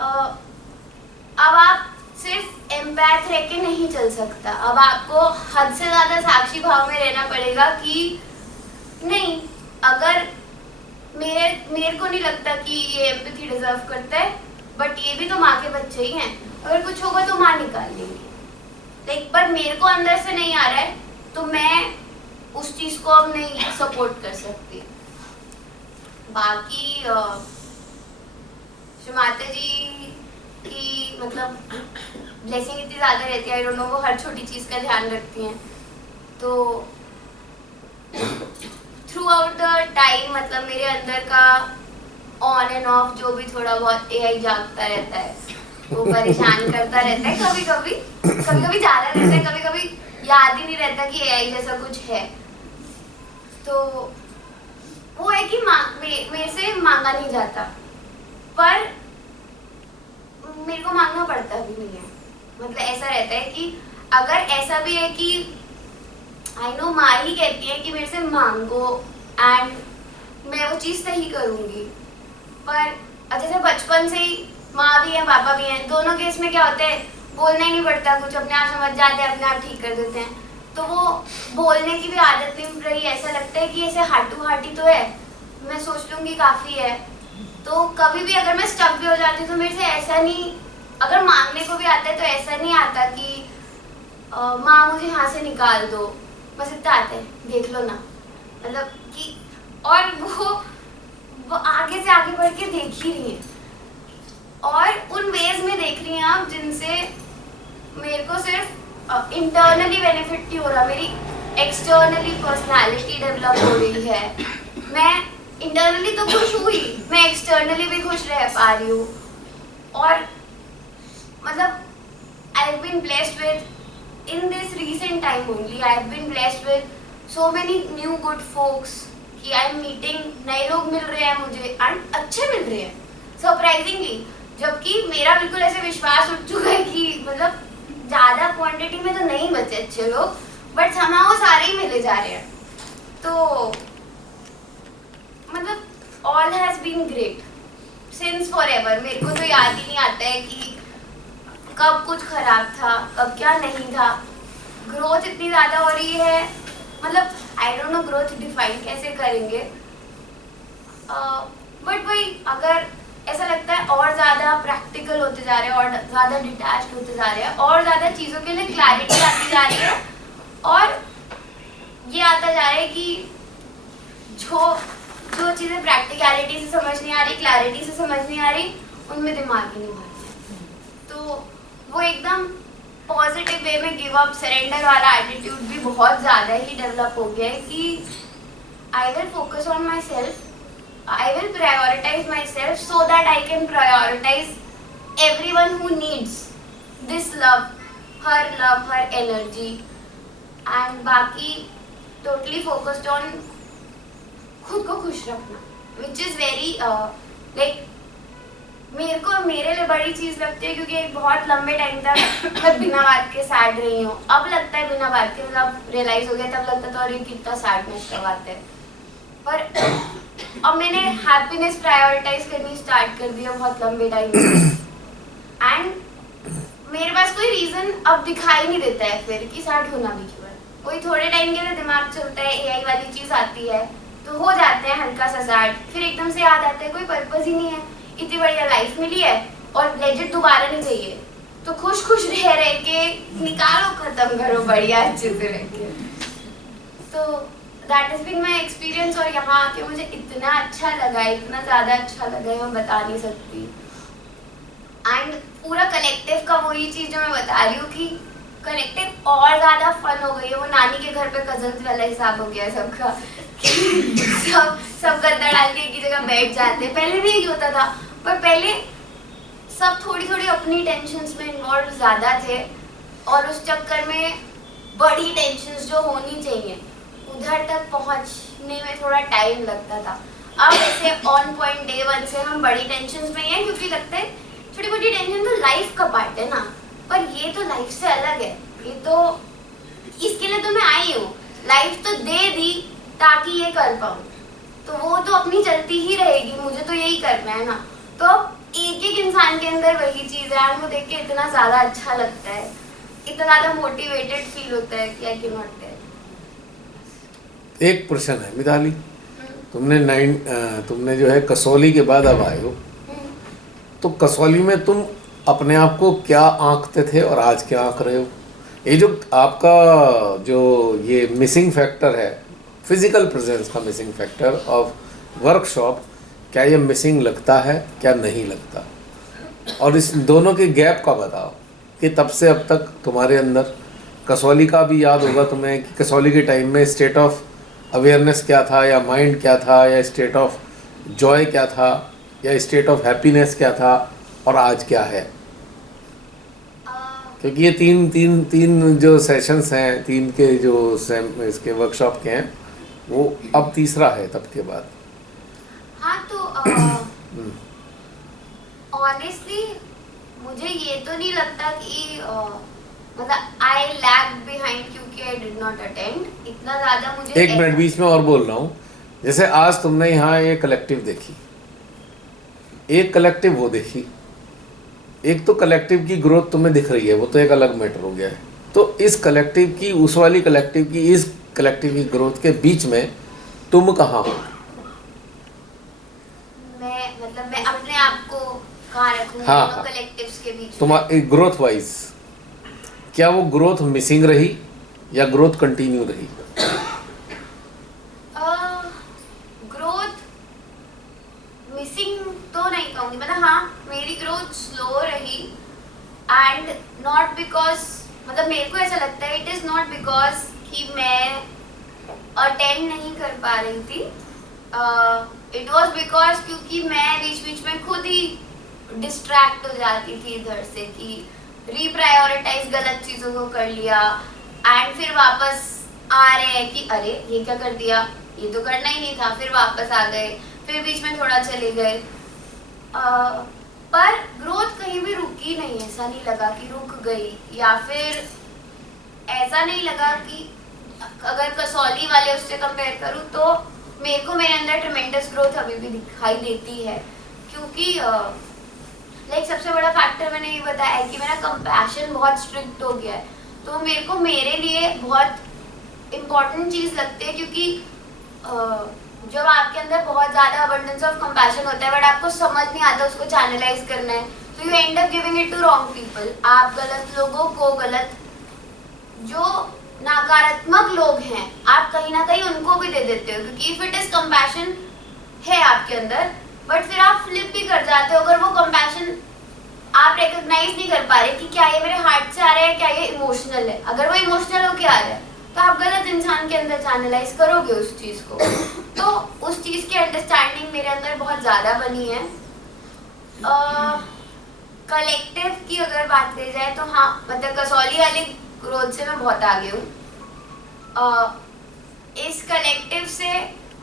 अब आप सिर्फ एम्पैथ रह के नहीं चल सकता, अब आपको हद से ज़्यादा साक्षी भाव में रहना पड़ेगा कि नहीं, अगर मेरे को नहीं लगता कि ये एम्पैथी डिजर्व करता है, बट ये भी तो माँ के बच्चे ही हैं, अगर कुछ होगा तो माँ निकाल लेंगी। लाइक पर मेरे को अंदर से नहीं आ रहा है तो मैं उस चीज़ को अब नहीं सपोर्ट कर सकती। बाकी माता जी की मतलब ब्लेसिंग इतनी ज़्यादा रहती है, आई डोंट नो, वो हर छोटी चीज़ का ध्यान रखती हैं। तो थ्रू आउट द टाइम मतलब मेरे अंदर का ऑन एंड ऑफ जो भी थोड़ा बहुत एआई जागता रहता है, वो परेशान करता रहता है, कभी कभी ज़्यादा रहता है, कभी कभी याद ही नहीं रहता कि एआई जैसा कुछ है। तो वो है कि मेरे से मांगा नहीं जाता, पर मेरे को मांगना पड़ता भी नहीं है। मतलब ऐसा रहता है कि अगर ऐसा भी है कि आई नो माँ ही कहती है कि मेरे से मांगो एंड मैं वो चीज़ सही करूँगी, पर जैसे बचपन से ही माँ भी है पापा भी हैं, दोनों केस में क्या होता है बोलना ही नहीं पड़ता, कुछ अपने आप समझ जाते हैं, अपने आप ठीक कर देते हैं। तो वो बोलने की भी आदत नहीं रही, ऐसा लगता है कि ऐसे हार्ट टू हार्ट ही तो है, मैं सोच लूँगी काफ़ी है। तो कभी भी अगर मैं स्टक भी हो जाती हूँ तो मेरे से ऐसा नहीं, अगर मांगने को भी आता है तो ऐसा नहीं आता कि माँ मुझे यहाँ से निकाल दो, बस इतना आता है देख लो ना, मतलब कि और वो आगे से आगे बढ़ के देख ही रही है और उन वेज में देख रही हैं आप जिनसे मेरे को सिर्फ इंटरनली बेनिफिट नहीं हो रहा, मेरी एक्सटर्नली पर्सनालिटी डेवलप हो रही है। मैं इंटरनली तो खुश हुई, मैं एक्सटर्नली भी खुश रह पा रही हूँ। और मतलब I have been blessed with in this recent time only, I have been blessed with so many new good folks कि आई एम मीटिंग, नए लोग मिल रहे हैं मुझे एंड अच्छे मिल रहे हैं सरप्राइजिंगली, जबकि मेरा बिल्कुल ऐसे विश्वास उठ चुका है कि मतलब ज़्यादा क्वांटिटी में तो नहीं बचे अच्छे लोग, बट somehow वो सारे ही मिले जा रहे हैं। तो मतलब all has been great since forever. मेरे को तो याद ही नहीं आता है कि कब कुछ खराब था, कब क्या नहीं था। ग्रोथ इतनी ज़्यादा हो रही है, मतलब I don't know growth define कैसे करेंगे, बट वही अगर ऐसा लगता है और ज़्यादा प्रैक्टिकल होते जा रहे हैं और ज़्यादा डिटैच्ड होते जा रहे हैं और ज़्यादा चीज़ों के लिए क्लैरिटी आती जा रही है और ये आता जा रहा है कि जो चीज़ें प्रैक्टिकलिटी से समझ नहीं आ रही, क्लैरिटी से समझ नहीं आ रही, उनमें दिमाग ही नहीं भरता। तो वो एकदम पॉजिटिव वे में गिव अप सरेंडर वाला एटीट्यूड भी बहुत ज़्यादा ही डेवलप हो गया है कि I will focus on my self, I will prioritize myself so that I can prioritize everyone who needs this love, her energy, and बाकी totally focused on खुद को खुश रखना, which is very like मेरे लिए बड़ी चीज़ लगती है क्योंकि एक बहुत लंबे टाइम तक मैं बिना बात के सैड रही हूँ। अब लगता है बिना बात के, जब रियलाइज हो गया तब लगता था अरे कितना सैडनेस का बात है, पर अब मैंने हैप्पीनेस प्रायोरिटाइज करनी स्टार्ट कर दिया बहुत लंबे टाइम से एंड मेरे पास कोई रीज़न अब दिखाई नहीं देता है फिर कि सैड होना भी क्यों है। कोई थोड़े टाइम के लिए दिमाग चलता है, एआई वाली चीज़ आती है तो हो जाते हैं हल्का सा सैड, फिर एकदम से याद आता है कोई पर्पस ही नहीं है, इतनी बढ़िया लाइफ मिली है और लेजिट दोबारा नहीं चाहिए, तो खुश रह के निकालो, खत्म करो बढ़िया अच्छे से रह के। तो that is been my experience और यहाँ आके मुझे इतना अच्छा लगा, इतना ज़्यादा अच्छा लगा है मैं बता नहीं सकती। एंड पूरा कलेक्टिव का वही चीज़ जो मैं बता रही हूँ कि कलेक्टिव और ज़्यादा फन हो गई है। वो नानी के घर पे कजन्स वाला हिसाब हो गया है सबका सब गद्दा डाल के एक ही जगह बैठ जाते। पहले भी यही होता था, पर पहले सब थोड़ी अपनी टेंशन्स में इन्वॉल्व ज़्यादा थे और उस चक्कर में बड़ी टेंशन्स जो होनी चाहिए उधर तक पहुंचने में थोड़ा टाइम लगता था। अब ऐसे ऑन पॉइंट डे वन से हम बड़ी टेंशन्स में हैं क्योंकि लगता है छोटी मोटी टेंशन तो लाइफ का पार्ट है ना, पर ये तो लाइफ से अलग है, ये तो इसके लिए तो मैं आई हूँ, लाइफ तो दे दी ताकि ये कर पाऊँ। तो वो तो अपनी चलती ही रहेगी, मुझे तो यही करना है ना। तो एक एक इंसान के अंदर वही चीज़ है, आज मुझे देख के इतना ज़्यादा अच्छा लगता है, इतना ज़्यादा मोटिवेटेड फील होता है कि आई कैन नॉट टेल। एक प्रश्न है मिताली, तुमने जो है कसौली के बाद अब आए हो, तो कसौली में तुम अपने आप को क्या आंकते थे और आज क्या आंक रहे हो? ये जो आपका जो ये मिसिंग फैक्टर है, फिजिकल प्रेजेंस का मिसिंग फैक्टर ऑफ वर्कशॉप, क्या ये मिसिंग लगता है, क्या नहीं लगता? और इस दोनों के गैप का बताओ कि तब से अब तक तुम्हारे अंदर, कसौली का भी याद होगा तुम्हें कि कसौली के टाइम में स्टेट ऑफ अवेयरनेस क्या था, या माइंड क्या था, या स्टेट ऑफ जॉय क्या था, या स्टेट ऑफ हैप्पीनेस क्या था, और आज क्या है? क्योंकि ये तीन जो सेशंस हैं, तीन के जो इसके वर्कशॉप के हैं, वो अब तीसरा है तब के बाद। हाँ, तो ऑनेस्टली मुझे ये तो नहीं लगता कि मतलब आई लैग बिहाइंड क्योंकि आई डिड नॉट अटेंड इतना ज़्यादा। मुझे एक मिनट बीच में और बोल रहा हूँ, जैसे आज तुमने यहाँ ये कलेक्टिव देखी, एक कलेक्टिव वो देखी, एक तो कलेक्टिव की ग्रोथ तुम्हें दिख रही है, वो तो एक अलग मैटर हो गया है। तो इस कलेक्टिव की, उस वाली कलेक्टिव की, इस कलेक्टिव की ग्रोथ के बीच में तुम कहाँ हो? मैं अपने आप को कहाँ रखूँ? हाँ, कलेक्टिव्स के बीच तुम्हारी ग्रोथ वाइज क्या वो ग्रोथ मिसिंग रही या ग्रोथ कंटिन्यू रही? ग्रोथ मिसिंग तो नहीं कहूँगी, मतलब हाँ मेरी ग्रोथ स्लो रही, एंड नॉट बिकॉज, मतलब मेरे को ऐसा लगता है इट इज़ नॉट बिकॉज कि मैं अटेंड नहीं कर पा रही थी, इट वॉज बिकॉज क्योंकि मैं बीच बीच में खुद ही डिस्ट्रैक्ट हो जाती थी इधर से, कि रीप्रायोरिटाइज गलत चीज़ों को कर लिया, एंड फिर वापस आ रहे हैं कि अरे ये क्या कर दिया, ये तो करना ही नहीं था, फिर वापस आ गए, फिर बीच में थोड़ा चले गए, पर ग्रोथ कहीं भी रुकी नहीं, ऐसा नहीं लगा कि रुक गई, या फिर ऐसा नहीं लगा कि अगर कसौली वाले उससे कंपेयर करूँ तो मेरे को मेरे अंदर ट्रेमेंडस ग्रोथ अभी भी दिखाई देती है, क्योंकि लाइक सबसे बड़ा फैक्टर मैंने ये बताया है कि मेरा कंपैशन बहुत स्ट्रिक्ट हो गया है, तो मेरे को मेरे लिए बहुत इम्पोर्टेंट चीज़ लगती है, क्योंकि जब आपके अंदर बहुत ज़्यादा अबंडेंस ऑफ कंपैशन होता है बट आपको समझ नहीं आता उसको चैनलाइज करना है, तो you end up giving it to wrong people. आप गलत लोगों को, गलत जो नकारात्मक लोग हैं, आप कहीं ना कहीं उनको भी दे देते हो, क्योंकि इफ इट इज कंपैशन है आपके अंदर, बट फिर आप फ्लिप भी कर जाते हो अगर वो कंपैशन आप रिकॉग्नाइज नहीं कर पा रहे कि क्या ये मेरे हार्ट से आ रहा है, क्या ये इमोशनल है। अगर वो इमोशनल होके आ रहा है तो आप गलत इंसान के अंदर चैनलाइज करोगे उस चीज़ को, तो उस चीज़ की अंडरस्टैंडिंग मेरे अंदर बहुत ज़्यादा बनी है। कलेक्टिव की अगर बात की जाए तो हाँ, मतलब कसौली वाली ग्रोथ से मैं बहुत आगे हूँ। इस कलेक्टिव से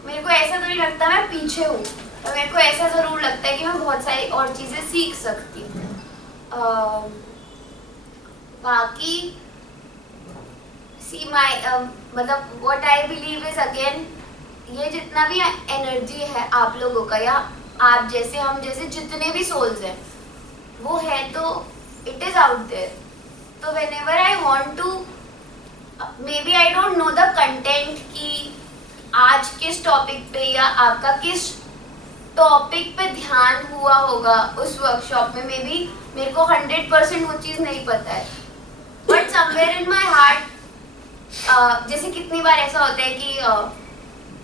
मेरे को ऐसा तो नहीं लगता मैं पीछे हूँ, तो मेरे को ऐसा ज़रूर लगता है कि मैं बहुत सारी और चीज़ें सीख सकती हूँ। बाकी सी माई मतलब what I believe is again, ये जितना भी एनर्जी है आप लोगों का, या आप जैसे, हम जैसे जितने भी सोल्स हैं, वो है तो इट इज़ आउट देयर। तो whenever I want to, maybe I don't know the content कि आज किस टॉपिक पे या आपका किस टॉपिक पे ध्यान हुआ होगा उस वर्कशॉप में, मे बी मेरे को 100% वो चीज़ नहीं पता है, but somewhere in my heart, जैसे कितनी बार ऐसा होता है कि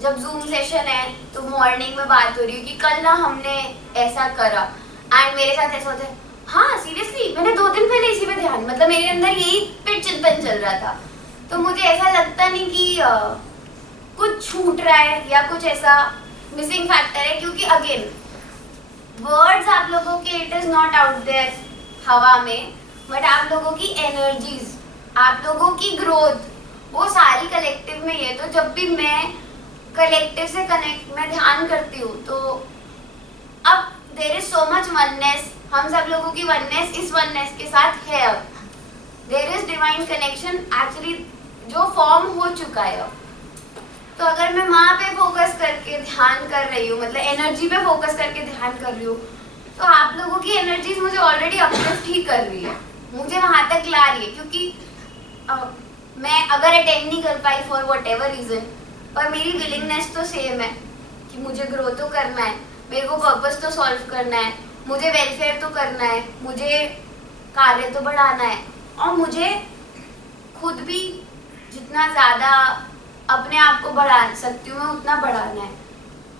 जब जूम सेशन है तो मॉर्निंग में बात हो रही है कि कल ना हमने ऐसा करा, एंड मेरे साथ ऐसा होता है हाँ सीरियसली मैंने 2 दिन पहले इसी पे ध्यान, मतलब मेरे अंदर यही पे चिंतन चल रहा था, तो मुझे ऐसा लगता नहीं कि कुछ छूट रहा है या कुछ ऐसा मिसिंग फैक्टर है, क्योंकि अगेन वर्ड्स आप लोगों के it is not out there हवा में, बट आप लोगों की एनर्जीज, आप लोगों की ग्रोथ, वो सारी कलेक्टिव में ही है। तो जब भी मैं कलेक्टिव से कनेक्ट, मैं ध्यान करती हूँ, तो अब there is so much oneness, हम सब लोगों की वननेस इस वननेस के साथ है। अब there is divine connection actually जो फॉर्म हो चुका है अब, तो अगर मैं वहाँ पे फोकस करके ध्यान कर रही हूँ, मतलब एनर्जी पे फोकस करके ध्यान कर रही हूँ, तो आप लोगों की एनर्जीज मुझे ऑलरेडी अपलिफ्ट ही कर रही है, मुझे वहाँ तक ला रही है। क्योंकि मैं अगर अटेंड नहीं कर पाई फॉर वट एवर रीजन, पर मेरी विलिंगनेस तो सेम है कि मुझे ग्रो तो करना है, मेरे को पर्पस तो सॉल्व करना है, मुझे वेलफेयर तो करना है, मुझे कार्य तो बढ़ाना है, और मुझे खुद भी जितना ज़्यादा अपने आप को बढ़ा सकती हूँ मैं उतना बढ़ाना है।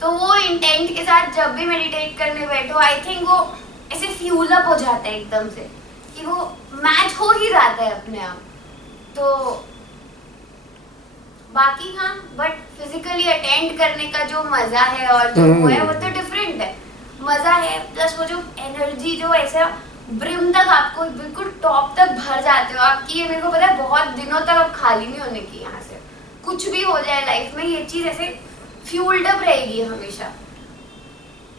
तो वो इंटेंट के साथ जब भी मेडिटेट करने बैठो, आई थिंक वो ऐसे फ्यूल अप हो जाता है एकदम से, कि वो मैच हो ही जाता है अपने आप। तो बाकी हाँ, बट फिजिकली अटेंड करने का जो मजा है और जो वो है वो तो डिफरेंट है, मजा है। प्लस वो जो एनर्जी जो ऐसा ब्रिम तक आपको बिल्कुल टॉप तक भर जाते हो आपकी, ये मेरे को पता है बहुत दिनों तक अब खाली नहीं होने की, यहाँ से कुछ भी हो जाए लाइफ में ये चीज ऐसे फ्यूल्ड अप रहेगी हमेशा।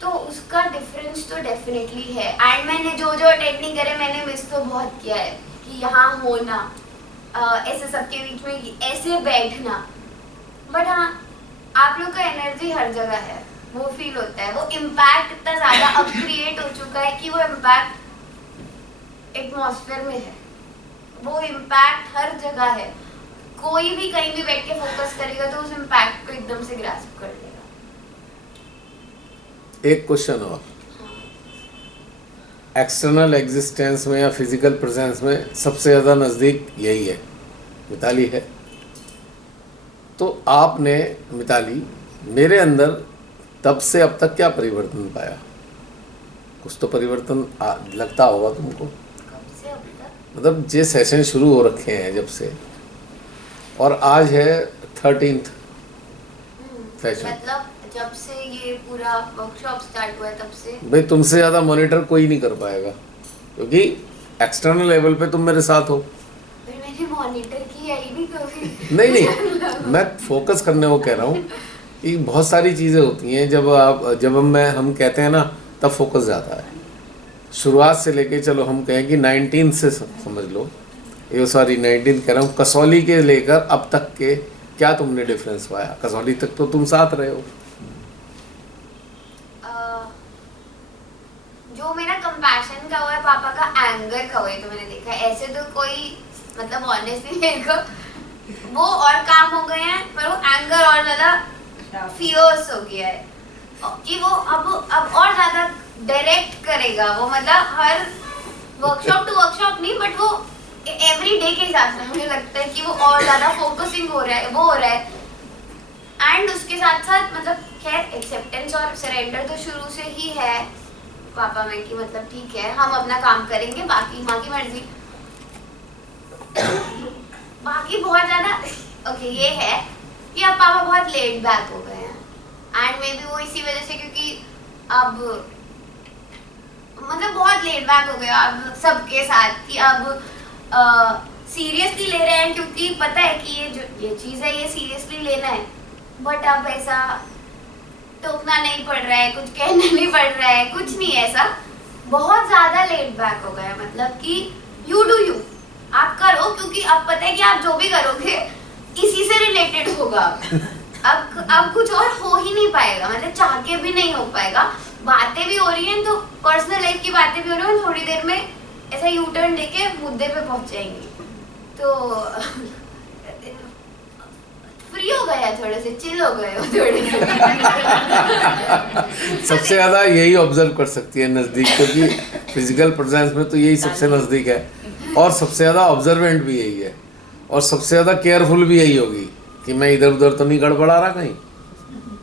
तो उसका डिफरेंस तो डेफिनेटली है। एंड मैंने जो जो अटेंड नहीं करे मैंने मिस तो बहुत किया है, कि यहाँ होना, ऐसे सबके बीच में ऐसे बैठना। बट हाँ, आप लोग का एनर्जी हर जगह है, वो फील होता है। वो इम्पैक्ट इतना ज़्यादा अब क्रिएट हो चुका है कि वो इम्पैक्ट एटमॉस्फेयर में है, वो इम्पैक्ट हर जगह है। कोई भी कहीं भी बैठ के फोकस करेगा तो उस इम्पैक्ट को एकदम से ग्रास्प कर लेगा। एक क्वेश्चन और, एक्सटर्नल एग्जिस्टेंस में या फिजिकल प्रेजेंस में सबसे ज़्यादा नज़दीक यही है, मिताली है। तो आपने मिताली मेरे अंदर तब से अब तक क्या परिवर्तन पाया? कुछ तो परिवर्तन लगता होगा तुमको, मतलब जे सेशन शुरू हो रखे हैं जब से, और आज है 13th सेशन, मतलब जब से ये पूरा वर्कशॉप स्टार्ट हुआ है तब से। भाई तुमसे ज़्यादा मॉनिटर कोई नहीं कर पाएगा, क्योंकि एक्सटर्नल लेवल पे तुम मेरे साथ हो। मैंने मॉनिटर किया ही नहीं कभी। नहीं, मैं फोकस करने को कह रहा हूँ कि बहुत सारी चीज़ें होती हैं जब हम कहते हैं ना, तब फोकस जाता है। शुरुआत से लेके चलो हम कहें कि 19 से समझ लो, ये सॉरी 19 कह रहा हूँ, कसौली के लेकर अब तक के क्या तुमने डिफरेंस पाया? कसौली तक तो तुम साथ रहे हो। जो मेरा कंपैशन का हुआ है, पापा का एंगर का हुआ है, तो मैंने देखा ऐसे तो कोई, मतलब ऑनेस्टली मेरे को वो और काम हो गए हैं, पर वो एंगर और ज़्यादा फियर्स हो गया है कि वो अब और ज़्यादा डायरेक्ट करेगा वो, मतलब हर वर्कशॉप टू वर्कशॉप नहीं, बट वो एवरी डे के हिसाब से मुझे लगता है कि वो और ज़्यादा फोकसिंग हो रहा है, वो हो रहा है। एंड उसके साथ साथ मतलब खैर एक्सेप्टेंस और सरेंडर तो शुरू से ही है पापा में, कि मतलब ठीक है हम अपना काम करेंगे, बाकी माँ की मर्जी। बाकी बहुत ज़्यादा ओके ये है कि अब पापा बहुत लेट बैक हो गए हैं, एंड मे बी वो इसी वजह से, क्योंकि अब मतलब बहुत लेट बैक हो गया अब सबके साथ, कि अब सीरियसली ले रहे हैं, क्योंकि पता है कि ये चीज़ है, ये सीरियसली लेना है। बट अब ऐसा टोकना नहीं पड़ रहा है, कुछ कहना नहीं पड़ रहा है, कुछ नहीं ऐसा, बहुत ज़्यादा लेट बैक हो गया। मतलब कि यू डू यू, आप करो, क्योंकि अब पता है कि आप जो भी करोगे इसी से रिलेटेड होगा। अब कुछ और हो ही नहीं पाएगा, मतलब चाह के भी नहीं हो पाएगा। बातें भी हो रही हैं तो पर्सनल लाइफ की बातें भी हो रही हैं, थोड़ी देर में ऐसा यू टर्न लेके मुद्दे पे पहुंच जाएंगी। तो फ्री हो गया, थोड़े से चिल हो गए हो थोड़े। सबसे ज़्यादा यही ऑब्जर्व कर सकती है नज़दीक, क्योंकि फिजिकल प्रेजेंस में तो यही सबसे नज़दीक है, और सबसे ज़्यादा ऑब्जर्वेंट भी यही है, और सबसे ज़्यादा केयरफुल भी यही होगी कि मैं इधर उधर तो नहीं गड़बड़ा रहा कहीं।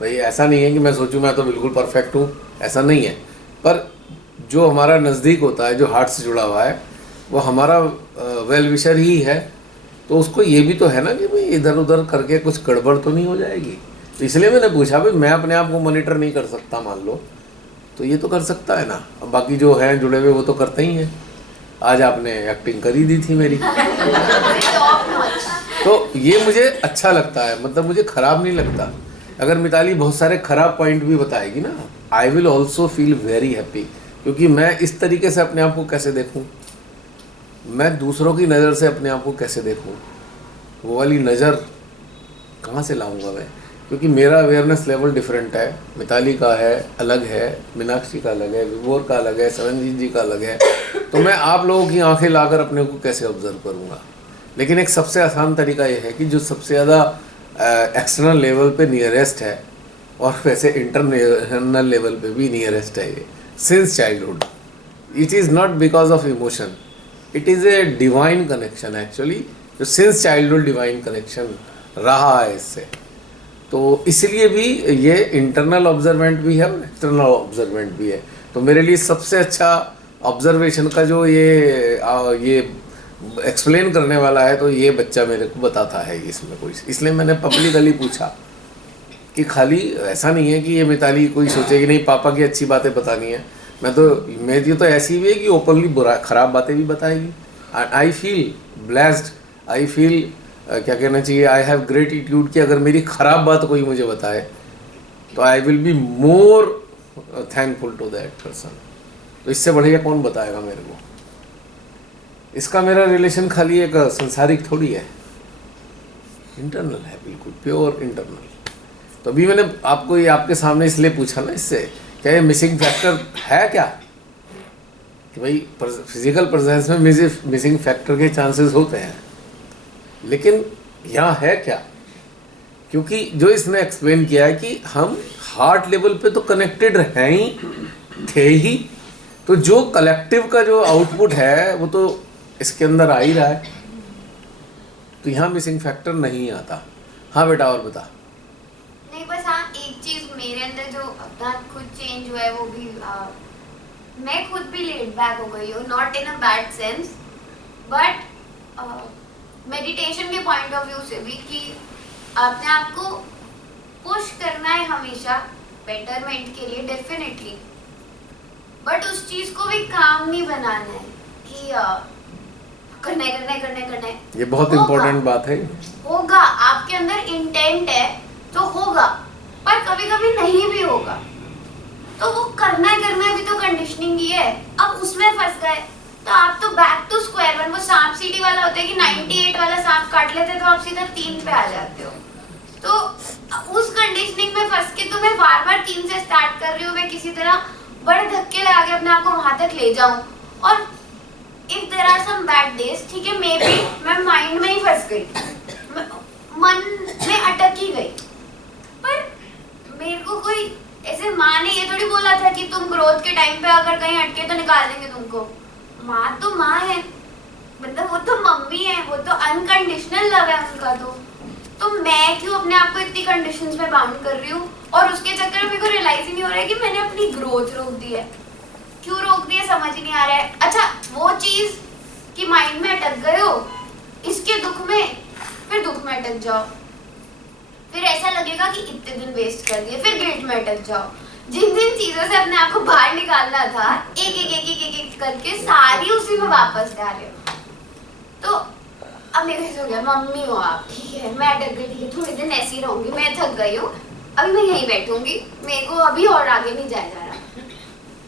भाई ऐसा नहीं है कि मैं सोचूं मैं तो बिल्कुल परफेक्ट हूँ, ऐसा नहीं है। पर जो हमारा नज़दीक होता है, जो हार्ट से जुड़ा हुआ है, वो हमारा वेल विशर ही है, तो उसको ये भी तो है ना कि भाई इधर उधर करके कुछ गड़बड़ तो नहीं हो जाएगी। तो इसलिए मैंने पूछा भाई मैं अपने आप को मॉनिटर नहीं कर सकता मान लो, तो ये तो कर सकता है ना, अब बाकी जो हैं जुड़े हुए वो तो करते ही हैं। आज आपने एक्टिंग करी दी थी मेरी। तो ये मुझे अच्छा लगता है, मतलब मुझे ख़राब नहीं लगता। अगर मिताली बहुत सारे ख़राब पॉइंट भी बताएगी ना, I will also feel very happy, क्योंकि मैं इस तरीके से अपने आप को कैसे देखूं, मैं दूसरों की नज़र से अपने आप को कैसे देखूं, वो वाली नज़र कहाँ से लाऊंगा मैं? क्योंकि मेरा अवेयरनेस लेवल डिफरेंट है, मिताली का है अलग है, मीनाक्षी का अलग है, विभोर का अलग है, सरनजीत जी का अलग है। तो मैं आप लोगों की आंखें लाकर अपने को कैसे ऑब्जर्व करूँगा। लेकिन एक सबसे आसान तरीका ये है कि जो सबसे ज़्यादा एक्सटर्नल लेवल पे नियरेस्ट है और वैसे इंटरनल लेवल पे भी नियरेस्ट है ये, since childhood. It is not because of emotion, it is a divine connection actually, जो सिंस चाइल्डहुड डिवाइन कनेक्शन रहा है इससे। तो इसलिए भी ये इंटरनल ऑब्जर्वेंट भी है और एक्सटर्नल ऑब्जर्वेंट भी है। तो मेरे लिए सबसे अच्छा ऑब्जर्वेशन का जो ये एक्सप्लेन करने वाला है, तो ये बच्चा मेरे को बताता है इसमें कोई, इसलिए मैंने पब्लिकली पूछा कि खाली ऐसा नहीं है कि ये मिताली कोई सोचे कि नहीं पापा की अच्छी बातें बतानी है। मेरी तो ऐसी भी है कि ओपनली बुरा खराब बातें भी बताएगी। I feel blessed, I feel क्या कहना चाहिए, आई हैव ग्रेटिट्यूड कि अगर मेरी ख़राब बात कोई मुझे बताए तो I will be more thankful to that person. तो इससे बढ़िया कौन बताएगा मेरे को। इसका मेरा रिलेशन खाली एक संसारिक थोड़ी है, इंटरनल है, बिल्कुल प्योर इंटरनल। तो अभी मैंने आपको ये आपके सामने इसलिए पूछा ना, इससे क्या ये मिसिंग फैक्टर है क्या, कि भाई फिजिकल प्रेजेंस में मिसिंग फैक्टर के चांसेस होते हैं, लेकिन यहाँ है क्या। क्योंकि जो इसने एक्सप्लेन किया है कि हम हार्ट लेवल पे तो कनेक्टेड हैं ही, थे ही, तो जो कलेक्टिव का जो आउटपुट है वो तो इसके अंदर आ ही रहा है, तो यहाँ मिसिंग फैक्टर नहीं आता। हाँ बेटा और बता। नहीं बस हाँ, एक चीज मेरे अंदर जो अपना खुद चेंज हुआ है वो भी मैं खुद भी लेट बैक हो गई हूँ, not in a bad sense, but meditation के पॉइंट ऑफ व्यू से भी कि अपने आप को पुश करना है हमेशा बेटरमेंट के लिए डेफिनेटली, बट उस चीज को भी काम नहीं बनाना है कि करना है। ये बहुत इंपॉर्टेंट बात है। होगा, आपके अंदर इंटेंट है तो होगा, पर कभी कभी नहीं भी होगा, तो वो करना है भी तो कंडीशनिंग ही है। अब उसमें फंस गए तो आप तो बैक टू स्क्वायर वन, वो सांप सीढ़ी वाला होता है कि 98 वाला सांप काट लेते तो आप सीधा 3 पे आ जाते हो। तो उस कंडीशनिंग में फंस के तो मैं बार बार 3 से स्टार्ट कर रही हूँ, मैं किसी तरह बड़े धक्के लगा के अपने आप को वहां तक ले जाऊं। और if there are some bad days, ठीक है, मे बी मैं माइंड में ही फंस गई, मन में अटक ही गई, पर मेरे को कोई ऐसे माँ ने ये थोड़ी बोला था कि तुम ग्रोथ के टाइम पे अगर कहीं अटके तो निकाल देंगे तुमको। माँ तो माँ है, मतलब वो तो मम्मी है, वो तो अनकंडीशनल लव है उनका। तो मैं क्यों अपने आप को इतनी कंडीशंस में बाउंड कर रही हूँ, और उसके चक्कर में मेरे को रियलाइज ही नहीं हो रहा है कि मैंने अपनी ग्रोथ रोक दी है। क्यों रोक दी है समझ ही नहीं आ रहा है। अच्छा वो चीज कि माइंड में अटक गए हो, इसके दुख में फिर दुख में अटक जाओ, फिर ऐसा लगेगा कि इतने दिन वेस्ट कर दिए, फिर गिल्ट में अटक जाओ। जिन जिन चीजों से अपने आप को बाहर निकालना था, एक करके सारी उसी में वापस डाले। तो अब मेरे से हो गया, मम्मी हो आप, ठीक है, मैं अटक गई, ठीक है, थोड़े दिन ऐसे ही रहूंगी, मैं थक गई हूँ, अभी मैं यहीं बैठूंगी, मेरे को अभी और आगे नहीं जाया जा रहा,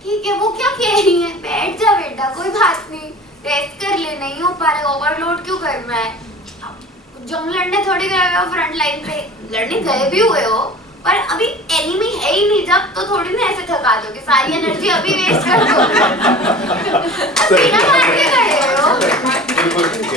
ठीक है। वो क्या कह रही है, बैठ जा बेटा, कोई बात नहीं, रेस्ट कर ले, नहीं हो पा रहा, ओवरलोड क्यों करना है। जंग लड़ने थोड़ी गए हो फ्रंट लाइन पे, लड़ने गए भी हुए हो, पर अभी एनिमी है ही नहीं, जब तो थोड़ी ना ऐसे थका दोगे, सारी एनर्जी अभी वेस्ट कर दोगे। बिना मार के गए हो,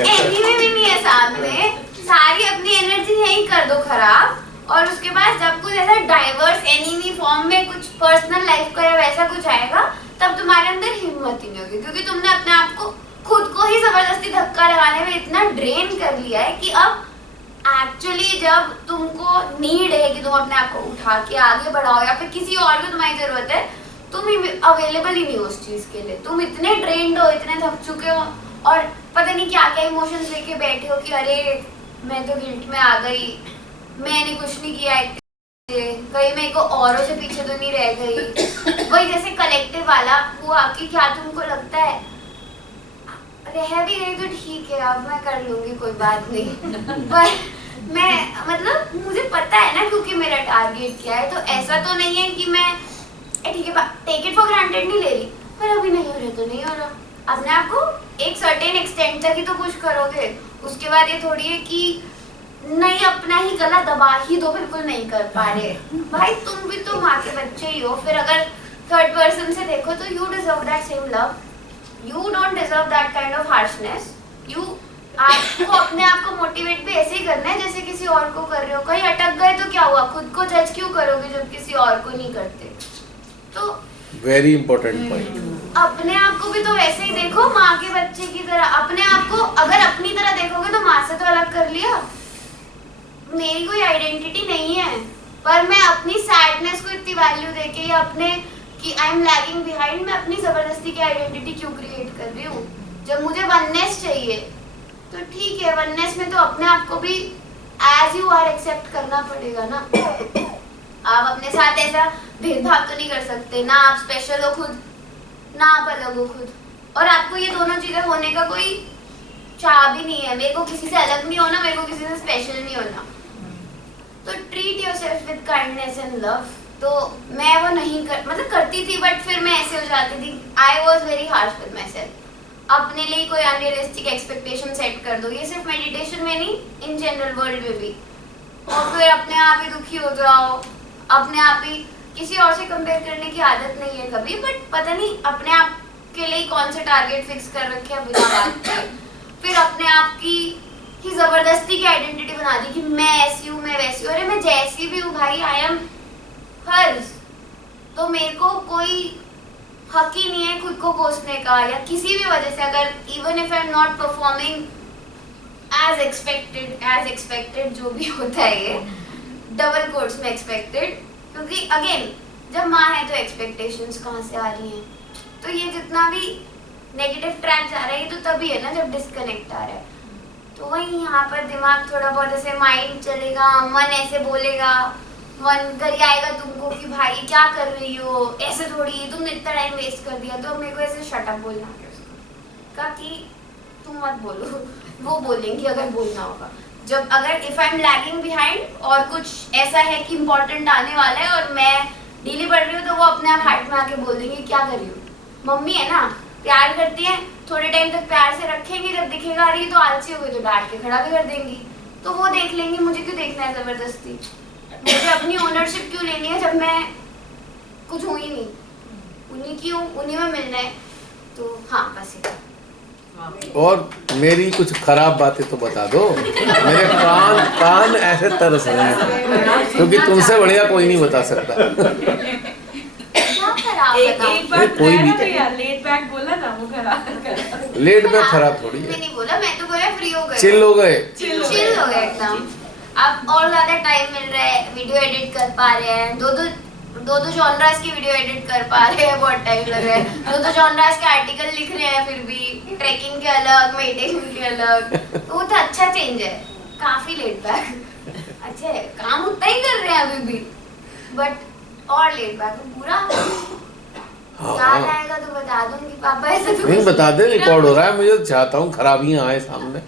एनिमी भी नहीं है सामने, सारी अपनी एनर्जी यहीं कर दो खराब, और उसके बाद जब कुछ ऐसा डाइवर्स एनिमी फॉर्म में कुछ पर्सनल लाइफ का या वैसा कुछ आएगा, तब तुम्हारे अंदर हिम्मत ही नहीं होगी, क्योंकि तुमने अपने आप को खुद को ही जबरदस्ती धक्का लगाने में इतना ड्रेन कर लिया है कि अब एक्चुअली जब तुमको नीड है कि तुम अपने आप को उठा के आगे बढ़ाओ, या फिर किसी और को तुम्हारी जरूरत है, तुम अवेलेबल ही नहीं हो उस चीज के लिए। तुम इतने ड्रेन्ड हो, इतने थक चुके हो, और पता नहीं क्या क्या इमोशंस लेके बैठे हो कि अरे मैं तो गिल्ट में आ गई, मैंने कुछ नहीं किया, कहीं मैं को औरों से पीछे तो नहीं रह गई। वही जैसे कलेक्टिव वाला हुआ कि क्या तुमको लगता है रह भी गई तो ठीक है, अब मैं कर लूंगी, कोई बात नहीं। पर मैं मतलब मुझे पता है ना, क्योंकि मेरा टारगेट क्या है, तो ऐसा तो नहीं है कि मैं ठीक है टेक इट फॉर ग्रांटेड नहीं ले रही, पर अभी नहीं हो रहा तो नहीं हो रहा। अपने आप को एक सर्टेन एक्सटेंट तक ही तो पुश करोगे, उसके बाद ये थोड़ी है कि नहीं अपना ही गला दबा ही दो, बिल्कुल नहीं कर पा रहे। भाई तुम भी तो माँ के बच्चे ही हो। फिर अगर थर्ड पर्सन से देखो तो you deserve that same love, you don't deserve that kind of harshness. आपको अपने आप को मोटिवेट भी ऐसे ही करना है जैसे किसी और को कर रहे हो। कहीं अटक गए तो क्या हुआ, खुद को जज क्यों करोगे जब किसी और को नहीं करते। तो वेरी इंपॉर्टेंट पॉइंट। अपने आप को भी तो वैसे ही देखो, माँ के बच्चे की तरह। अपने आप को अगर अपनी तरह देखोगे तो माँ से तो अलग कर लिया। मेरी कोई आइडेंटिटी नहीं है, पर मैं अपनी सैडनेस को इतनी वैल्यू देके या अपने कि आई एम लैगिंग बिहाइंड, मैं अपनी जबरदस्ती की आइडेंटिटी क्यों क्रिएट कर रही हूँ। जब मुझे वननेस चाहिए तो ठीक है, वननेस में तो अपने आप को भी एज यू आर एक्सेप्ट करना पड़ेगा ना। आप अपने साथ ऐसा भेदभाव तो नहीं कर सकते ना, आप स्पेशल हो खुद ना आप अलग हो खुद। और आपको ये दोनों चीजें होने का कोई चाह भी नहीं है। मेरे को किसी से अलग नहीं होना, मेरे को किसी से स्पेशल नहीं होना। तो treat yourself with kindness and love. तो मैं वो नहीं मतलब करती थी, बट फिर मैं ऐसे हो जाती थी। I was very harsh with my self. अपने लिए कोई अनरियलिस्टिक एक्सपेक्टेशन सेट कर दो, ये सिर्फ मेडिटेशन में नहीं, इन जनरल वर्ल्ड में भी। और फिर अपने आप ही दुखी हो जाओ, अपने आप ही किसी और से कंपेयर करने की आदत नहीं है कभी, बट पता नहीं अपने आप के लिए कौन से टारगेट फिक्स कर रखे हैं बिना बात के। फिर अपने आप की जबरदस्ती की आइडेंटिटी बना दी कि मैं ऐसी हूँ, मैं वैसी हूँ। अरे मैं जैसी भी हूँ भाई, आई एम हर्स। तो मेरे को कोई हक ही नहीं है खुद को कोसने का, या किसी भी वजह से अगर even if I am not performing as expected जो भी होता है ये डबल कोट्स में एक्सपेक्टेड, क्योंकि अगेन जब माँ है तो एक्सपेक्टेशंस कहाँ से आ रही हैं। तो ये जितना भी नेगेटिव ट्रैक जा रहा है ये तो तभी है ना जब डिस्कनेक्ट आ रहा है। तो वही यहाँ पर दिमाग थोड़ा बहुत ऐसे माइंड चलेगा, मन ऐसे बोलेगा, मन कर आएगा तुमको कि भाई क्या कर रही हो, ऐसे थोड़ी, तुमने इतना टाइम वेस्ट कर दिया। तो मेरे को ऐसे शटअप बोलना है उसको का कि तुम मत बोलो, वो बोलेंगी अगर बोलना होगा। जब अगर if I M lagging behind और कुछ ऐसा है कि इम्पोर्टेंट आने वाला है और मैं ढीली पड़ रही हूँ, तो वो अपने आप हाइट में आके बोल देंगे क्या कर रही हूँ। मम्मी है ना, प्यार करती है, थोड़े टाइम तक प्यार से रखेंगे, जब दिखेगा रही तो आलसी हो गई तो डांट के खड़ा भी कर देंगी। तो वो देख लेंगे, मुझे क्यों देखना है जबरदस्ती, मुझे अपनी ओनरशिप क्यों लेनी है जब मैं कुछ हूँ ही नहीं, उन्हीं की हूँ, उन्हीं में मिलना है। तो हाँ बस ये। और मेरी कुछ खराब बातें तो बता दो, मेरे कान ऐसे तरस रहे हैं क्योंकि तुमसे बढ़िया कोई नहीं बता सकता। एक बार कोई भी लेट बैक बोला ना, वो खराब लेट बैक खराब थोड़ी है। नहीं बोला, मैं तो बोला फ्री हो गए, चिल हो गए, चिल हो गए एकदम। अब और ज्यादा टाइम मिल रहा है, वीडियो एडिट कर पा रहे हैं, दो जॉनरास की वीडियो एडिट कर पा रहे हैं, बहुत टाइम लग रहा है। दो जॉनरास के आर्टिकल लिख रहे हैं, फिर भी ट्रैकिंग के अलग, मेडिटेशन के अलग। तो वो तो अच्छा चेंज है, काफी लेट बैक अच्छा है। काम उतना ही कर रहे हैं अभी भी, बट और लेट बैक पूरा। याद आएगा तो बता दूंगी पापा, ऐसे तो नहीं बता दे, रिकॉर्ड हो रहा है। मुझे चाहता हूँ खराबियां आए सामने।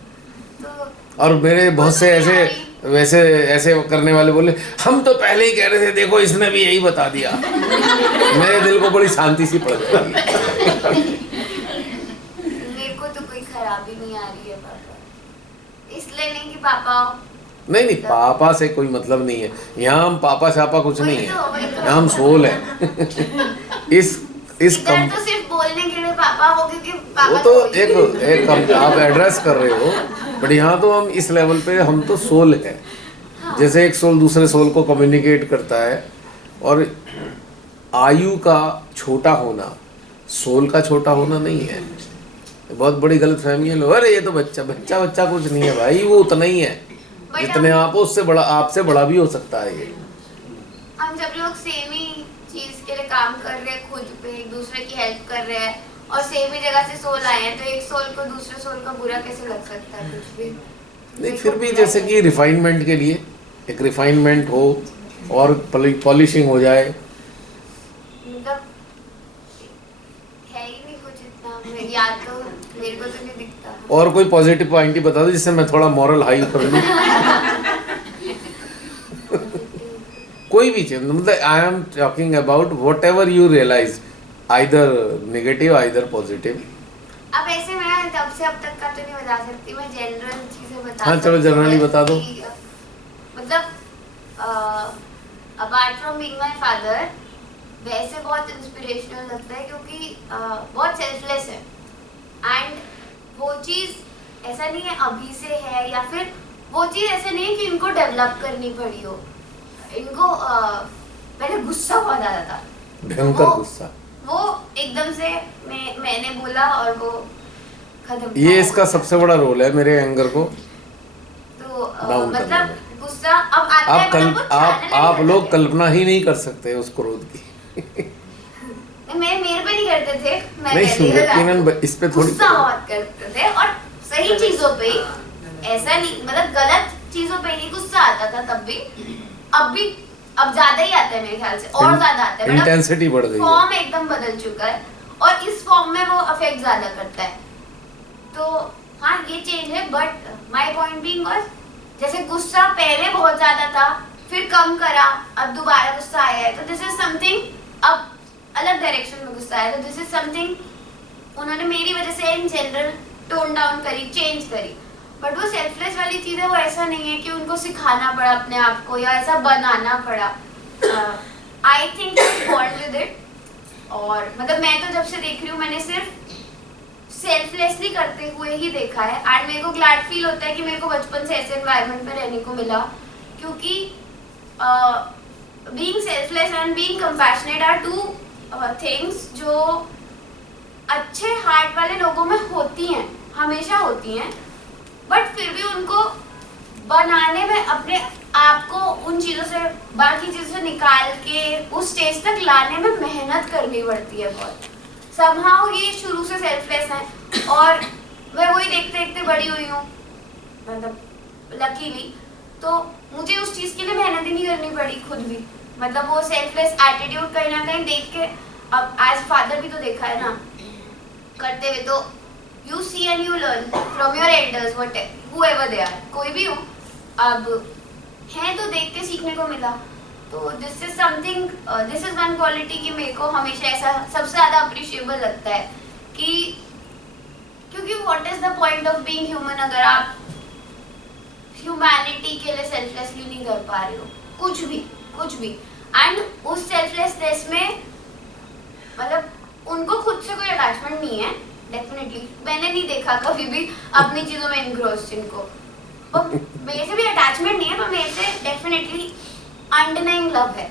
और मेरे बहुत से ऐसे करने वाले बोले हम तो पहले ही कह रहे थे, देखो इसने भी यही बता दिया। मेरे दिल को बड़ी शांति सी पड़ गई। मेरे को तो कोई खराबी नहीं आ रही है पापा, इसलिए नहीं कि पापा नहीं पापा से कोई मतलब नहीं है यहाँ। हम पापा शापा कुछ नहीं है, यहाँ हम सोल है। इस इधर तो सिर्फ बोलने के लिए पापा हो, क्योंकि पापा वो तो एक आप एड्रेस कर रहे हो, बट यहाँ तो हम इस लेवल पे हम तो सोल है। हाँ। जैसे एक सोल दूसरे सोल को कम्युनिकेट करता है। और आयु का छोटा होना सोल का छोटा होना नहीं है, बहुत बड़ी गलतफहमी है। अरे ये तो बच्चा कुछ नहीं है भाई, वो उतना ही है जितने आप हो, उससे बड़ा, आपसे बड़ा भी हो सकता है ये। हम जब लोग सेम ही चीज के लिए काम कर रहे हैं, खुद पे एक दूसरे की हेल्प कर रहे हैं और सेम ही जगह से सोल आए हैं, तो एक सोल को दूसरे सोल का बुरा कैसे लग सकता है कुछ भी। नहीं फिर भी जैसे कि रिफाइनमेंट के लिए एक रिफाइनमेंट हो और पॉलिशिंग हो जाए। मतलब है ही नहीं कुछ इतना, याद तो मेरे को तो नहीं दिखता। और कोई पॉजिटिव पॉइंट ही बता दो जिससे मैं थोड़ा मॉरल हाई कर लूं। कोई भी चीज, मतलब I am talking about whatever you realise, either negative either positive. अब ऐसे मैं तब से अब तक का तो नहीं बता सकती, मैं जनरल चीजें बता। हाँ चलो जनरली बता दो। मतलब apart from being my father वैसे बहुत इंस्पिरेशनल लगता है क्योंकि बहुत सेल्फलेस है एंड वो चीज़ ऐसा नहीं है अभी से है या फिर वो चीज़ ऐसा नहीं है कि इनको डेवलप करनी पड़ी हो। इनको पहले गुस्सा बहुत ज़्यादा था, भयंकर गुस्सा, वो एकदम से मैंने बोला और वो खत्म। ये इसका सबसे बड़ा रोल है मेरे एंगर को तो डाउन करने मतलब में। गुस्सा अब आता है, मतलब वो channel आप नहीं लोग करते। कल्पना ही नहीं कर सकते उस क्रोध की। मैं मेरे पे नहीं करते थे, मैं नहीं पहले ही बता यकीनन दूं। इस पे थोड़ी गुस्सा बहुत करते थे और सही चीजों पे ही, ऐसा नहीं मतलब गलत चीजों पे नहीं गुस्सा आता था तब भी, अब ज्यादा ही आता है मेरे ख्याल से, और ज्यादा आता है, इंटेंसिटी बढ़ गई है। फॉर्म एकदम बदल चुका है और इस फॉर्म में वो अफेक्ट ज्यादा करता है। तो हाँ ये चेंज है, but my point being was जैसे गुस्सा पहले बहुत ज्यादा था फिर कम करा, अब दोबारा गुस्सा आया है, तो दिस इज समथिंग, अब अलग डायरेक्शन में गुस्सा आया, तो दिस इज समथिंग उन्होंने मेरी वजह से इन जनरल टोन डाउन करी, चेंज करी। बट वो सेल्फलेस वाली चीज़ है, वो ऐसा नहीं है कि उनको सिखाना पड़ा अपने आप को या ऐसा बनाना पड़ा। I think born with it, और मतलब मैं तो जब से देख रही हूँ मैंने सिर्फ सेल्फलेसली करते हुए ही देखा है एंड मेरे को ग्लैड फील होता है कि मेरे को बचपन से ऐसे एनवायरनमेंट में रहने को मिला, क्योंकि being selfless and being compassionate are two things जो अच्छे हार्ट वाले लोगों में होती हैं, हमेशा होती हैं, बट फिर भी उनको बनाने में अपने आप को उन चीज़ों से, बाकी चीज़ों से निकाल के उस स्टेज तक लाने में मेहनत करनी पड़ती है बहुत। समहाउ ये शुरू से सेल्फलेस है और मैं वही देखते देखते बड़ी हुई हूँ, मतलब लकीली, तो मुझे उस चीज़ के लिए मेहनत ही नहीं करनी पड़ी खुद भी। मतलब वो सेल्फलेस एटीट्यूड कहीं ना कहीं देख के, अब एज फादर भी तो देखा है ना करते हुए, तो you see and you learn from your elders, whoever they are, कोई भी हो, अब हैं तो देख के सीखने को मिला। तो this is something, this is one quality कि मेरे को हमेशा ऐसा सबसे ज़्यादा अप्रिशिएबल लगता है कि, क्योंकि what is the point of being human अगर आप ह्यूमैनिटी के लिए सेल्फलेसली नहीं कर पा रहे हो कुछ भी एंड उस सेल्फलेसनेस में मतलब उनको खुद से कोई अटैचमेंट नहीं है, डेफिनेटली मैंने नहीं देखा कभी भी अपनी चीज़ों में इनग्रोस जिनको, और मेरे से भी अटैचमेंट नहीं है, पर मेरे से डेफिनेटली अनडिनाइंग लव है,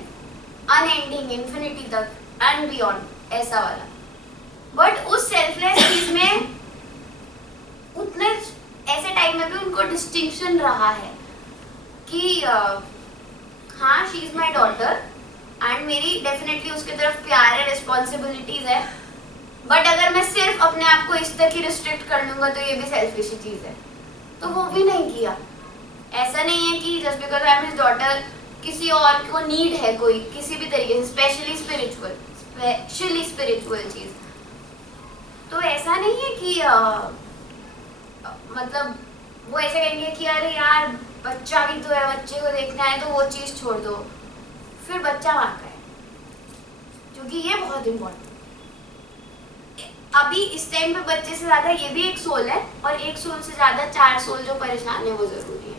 अनएंडिंग, इन्फिनिटी तक एंड बियॉन्ड, ऐसा वाला। बट उस सेल्फलेस चीज में उतने ऐसे टाइम में भी उनको डिस्टिंक्शन रहा है कि हाँ she is my daughter and मेरी डेफिनेटली उसके तरफ प्यार है, रिस्पॉन्सिबिलिटीज है, बट अगर मैं सिर्फ अपने आप को इस तक ही रिस्ट्रिक्ट कर लूंगा तो ये भी सेल्फिश चीज है, तो वो भी नहीं किया। ऐसा नहीं है कि just because I am his daughter किसी और को नीड है कोई किसी भी तरीके से, स्पेशली स्पिरिचुअल चीज, तो ऐसा नहीं है कि मतलब वो ऐसे कहेंगे कि अरे यार बच्चा भी तो है, बच्चे को देखना है तो वो चीज छोड़ दो, फिर बच्चा वहाँ का है, क्योंकि ये बहुत इम्पोर्टेंट। अभी इस टाइम पे बच्चे से ज्यादा ये भी एक सोल है, और एक सोल से ज्यादा 4 सोल जो परेशान है वो जरूरी है।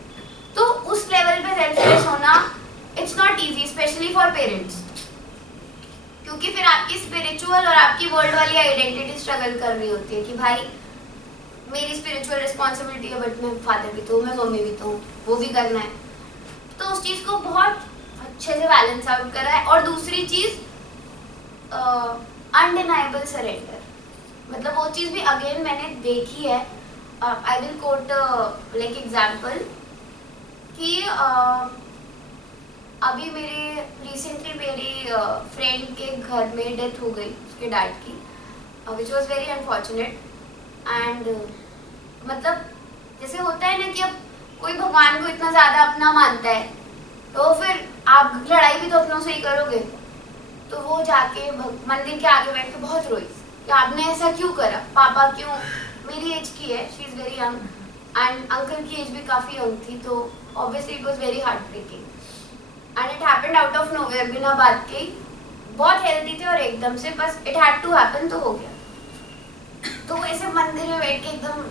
तो उस लेवल पे सेल्फलेस होना it's not easy, specially for parents, क्योंकि फिर आपकी स्पिरिचुअल और आपकी वर्ल्ड वाली आइडेंटिटी स्ट्रगल कर रही होती है कि भाई मेरी स्पिरिचुअल रिस्पॉन्सिबिलिटी है, बट मैं फादर भी तो हूँ, मैं मम्मी भी तो हूँ, वो भी करना है। तो उस चीज़ को बहुत अच्छे से बैलेंस आउट करा है। और दूसरी चीज़ अनडिनाइबल सरेंडर, मतलब वो चीज़ भी अगेन मैंने देखी है। I will quote like example कि अभी रिसेंटली मेरी फ्रेंड के घर में डेथ हो गई उसके डैड की, which was very unfortunate. And मतलब जैसे होता है ना कि अब कोई भगवान को इतना ज़्यादा अपना मानता है तो फिर आप लड़ाई भी तो अपनों से ही करोगे। तो वो जाके मंदिर के आगे बैठ के बहुत रोई कि आपने ऐसा क्यों करा, पापा क्यों, मेरी एज की है, she is very young and uncle की एज भी काफ़ी यंग थी, तो obviously it was very heart breaking and it happened out of nowhere, बिना बात के। बहुत हेल्दी थे और एकदम से बस इट हैड टू हैपन, तो हो गया। तो वो ऐसे मंदिर में बैठ के एकदम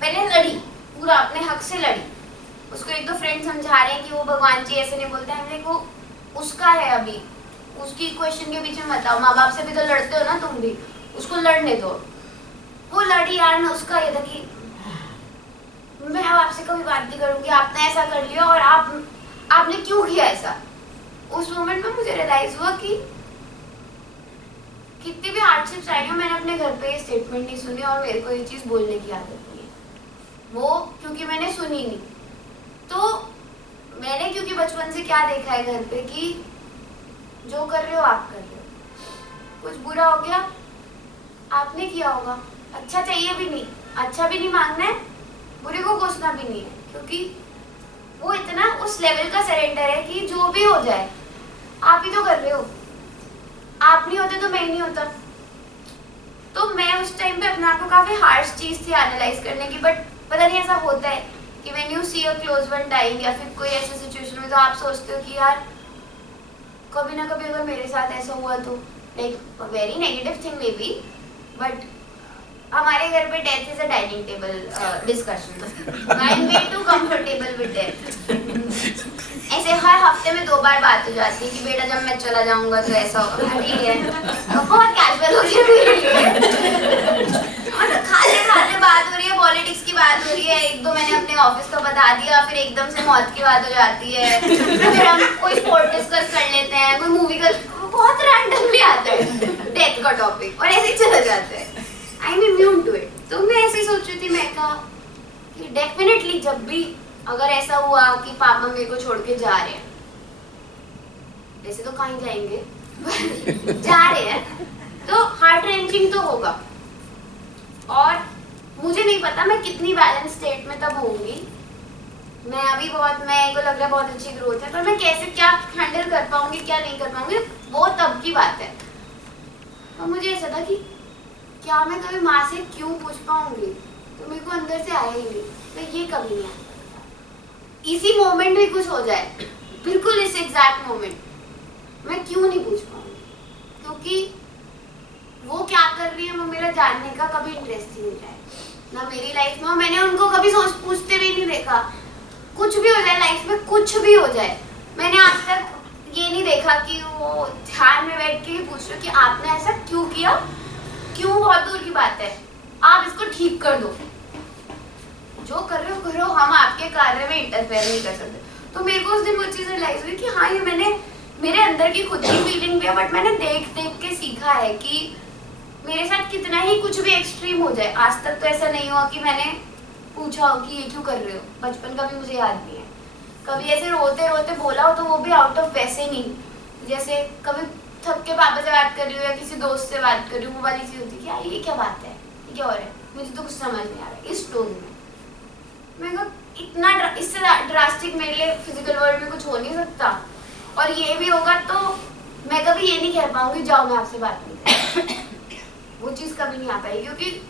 पहले लड़ी, पूरा अपने हक से लड़ी उसको एक दो फ्रेंड समझा रहे हैं कि वो भगवान जी ऐसे नहीं बोलते हैं, वो उसका है अभी, उसकी क्वेश्चन के पीछे मत आओ, माँ बाप से भी तो लड़ते हो ना तुम भी, उसको लड़ने दो। वो लड़ी यार ना, उसका ये था कि मैं अब आपसे कभी बात नहीं करूंगी, आपने ऐसा कर लिया और आपने क्यों किया ऐसा। उस मोमेंट में मुझे रियलाइज हुआ कि कितनी भी हार्डशिप्स आएंगे, मैंने अपने घर पे ये स्टेटमेंट नहीं सुनी और मेरे को ये चीज़ बोलने की आदत नहीं है, वो क्योंकि मैंने सुनी नहीं। तो मैंने क्योंकि बचपन से क्या देखा है घर पे कि जो कर रहे हो आप कर रहे हो, कुछ बुरा हो गया आपने किया होगा, अच्छा चाहिए भी नहीं, अच्छा भी नहीं मांगना है, बुरे को कोसना भी नहीं है, क्योंकि वो इतना उस लेवल का सरेंडर है कि जो भी हो जाए आप ही तो कर रहे हो, आप नहीं होते तो मैं ही नहीं होता। तो मैं उस टाइम पे अपने आप को काफी हार्श चीज थी एनालाइज करने की, बट पता नहीं ऐसा होता है कि when you see a close one dying या फिर कोई ऐसी सिचुएशन में, तो आप सोचते हो कि यार कभी ना कभी अगर मेरे साथ ऐसा हुआ तो, like very negative thing maybe, but हमारे घर पे death is a dining table discussion, I am way too comfortable with death. ऐसे हर हफ्ते में 2 बार बात हो जाती है कि बेटा जब मैं चला जाऊंगा तो ऐसा होगा, ठीक है, बहुत कैजुअल हो गया मेरे लिए। और खाते खाते बात हो रही है, पॉलिटिक्स की बात हो रही है, 1-2 मैंने अपने ऑफिस का बता दिया, फिर एकदम से मौत की बात हो जाती है, फिर हम कोई स्पोर्ट डिस्कस कर लेते हैं, कोई मूवी का, बहुत रैंडमली आता है डेथ का टॉपिक और ऐसे ही चला जाता है। I am immune to it. तो मैं ऐसे सोच रही थी, मैं कहा कि डेफिनेटली जब भी अगर ऐसा हुआ कि पापा मेरे को छोड़ के जा रहे हैं, वैसे तो कहीं जाएंगे जा रहे हैं, तो हार्ट रेंचिंग तो होगा। और मुझे नहीं पता मैं कितनी बैलेंस स्टेट में तब होंगी, मैं अभी बहुत, मेरे को लग रहा है बहुत अच्छी ग्रोथ है, पर मैं कैसे क्या हैंडल कर पाऊंगी क्या नहीं कर पाऊंगी वो तब की बात है। तो मुझे ऐसा था कि क्या मैं कभी माँ से क्यों पूछ पाऊंगी, तो मेरे को अंदर से आया ही नहीं, तो ये कभी नहीं आया। इसी मोमेंट में कुछ हो जाए, बिल्कुल इस एग्जैक्ट मोमेंट, मैं क्यों नहीं पूछ पाऊंगी, क्योंकि वो क्या कर रही है वो मेरा जानने का कभी इंटरेस्ट ही नहीं रहा है ना मेरी लाइफ में, और मैंने उनको कभी पूछते भी नहीं देखा। कुछ भी हो जाए लाइफ में, कुछ भी हो जाए, मैंने आज तक ये नहीं देखा कि वो ध्यान में बैठ के पूछ रहे कि आपने ऐसा क्यों किया, क्यों बहुत दूर की बात है, आप इसको ठीक कर दो, जो कर रहे हो करो, हम आपके कार्य में इंटरफेयर नहीं कर सकते। तो मेरे को उस दिन वो चीज़ रियलाइज हुई कि हाँ ये मैंने, मेरे अंदर की खुद की फीलिंग भी है, बट मैंने देख देख के सीखा है कि मेरे साथ कितना ही कुछ भी एक्सट्रीम हो जाए, आज तक तो ऐसा नहीं हुआ कि मैंने पूछा हो कि ये क्यों कर रहे हो। बचपन का भी मुझे याद नहीं है, कभी ऐसे रोते रोते बोला हो तो वो भी आउट ऑफ वैसे नहीं, जैसे कभी थक के पापा से बात कर रही हूँ या किसी दोस्त से बात कर रही हूँ, वो वाली चीज़ होती है कि यार ये क्या बात है, ये क्या हो रहा है, मुझे तो कुछ समझ नहीं आ रहा है, इस टोन में। मैं कहा इतना इससे ड्रास्टिक मेरे लिए फिजिकल वर्ल्ड में कुछ हो नहीं सकता, और ये भी होगा तो मैं कभी ये नहीं कह पाऊंगी जाओ मैं आपसे बात नहीं करूँ, वो चीज़ कभी नहीं आ पाएगी, क्योंकि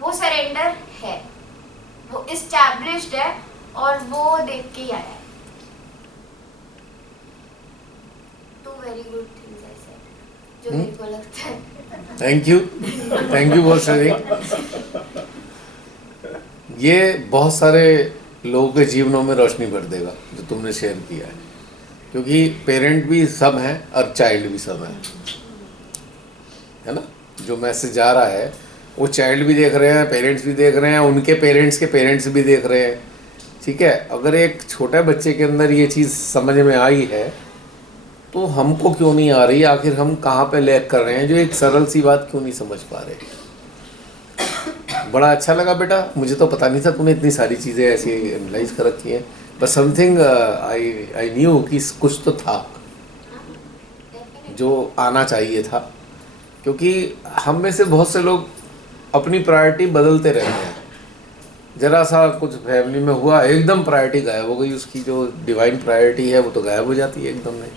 वो सरेंडर है, वो इस्टेब्लिश्ड है और वो देख के ही आया है। Two very good things I said, जो मेरे को लगता है। Thank you for sharing. ये बहुत सारे लोगों के जीवनों में रोशनी भर देगा जो तुमने शेयर किया है, क्योंकि पेरेंट भी सब हैं और चाइल्ड भी सब हैं, है ना। जो मैसेज जा रहा है वो चाइल्ड भी देख रहे हैं, पेरेंट्स भी देख रहे हैं, उनके पेरेंट्स के पेरेंट्स भी देख रहे हैं, ठीक है। अगर एक छोटे बच्चे के अंदर ये चीज़ समझ में आई है तो हमको क्यों नहीं आ रही, आखिर हम कहाँ पे लैग कर रहे हैं, जो एक सरल सी बात क्यों नहीं समझ पा रहे। बड़ा अच्छा लगा बेटा, मुझे तो पता नहीं था तूने इतनी सारी चीज़ें ऐसी एनालाइज कर रखी हैं, बट समथिंग आई न्यू कि कुछ तो था जो आना चाहिए था, क्योंकि हम में से बहुत से लोग अपनी प्रायोरिटी बदलते रहते हैं। ज़रा सा कुछ फैमिली में हुआ, एकदम प्रायोरिटी गायब हो गई, उसकी जो डिवाइन प्रायोरिटी है वो तो गायब हो जाती है एकदम में।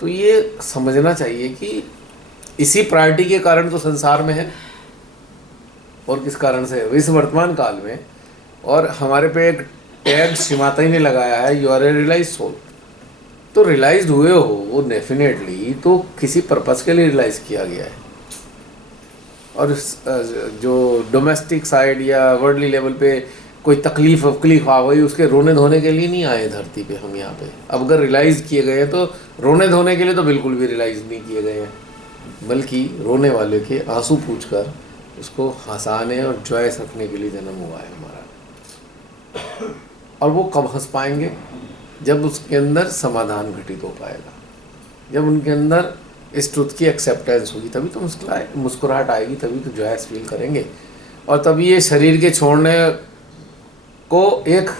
तो ये समझना चाहिए कि इसी प्रायोरिटी के कारण तो संसार में है, और किस कारण से इस वर्तमान काल में। और हमारे पे एक टैग शिमाता ही ने लगाया है, you are a realise soul. तो रियलाइज्ड हुए हो वो डेफिनेटली तो किसी पर्पस के लिए रियलाइज किया गया है। और जो डोमेस्टिक साइड या वर्ल्डली लेवल पे कोई तकलीफ वकलीफ आ गई, उसके रोने धोने के लिए नहीं आए धरती पे हम यहाँ पे। अब अगर रियलाइज़ किए गए तो रोने धोने के लिए तो बिल्कुल भी रियलाइज़ नहीं किए गए हैं, बल्कि रोने वाले के आंसू पूछकर उसको हंसाने और जॉयस रखने के लिए जन्म हुआ है हमारा। और वो कब हंस पाएंगे? जब उसके अंदर समाधान घटित हो पाएगा, जब उनके अंदर इस ट्रुथ की एक्सेप्टेंस होगी, तभी तो मुस्कुराहट आएगी, तभी तो जॉयस फील करेंगे। और तभी ये शरीर के छोड़ने को एक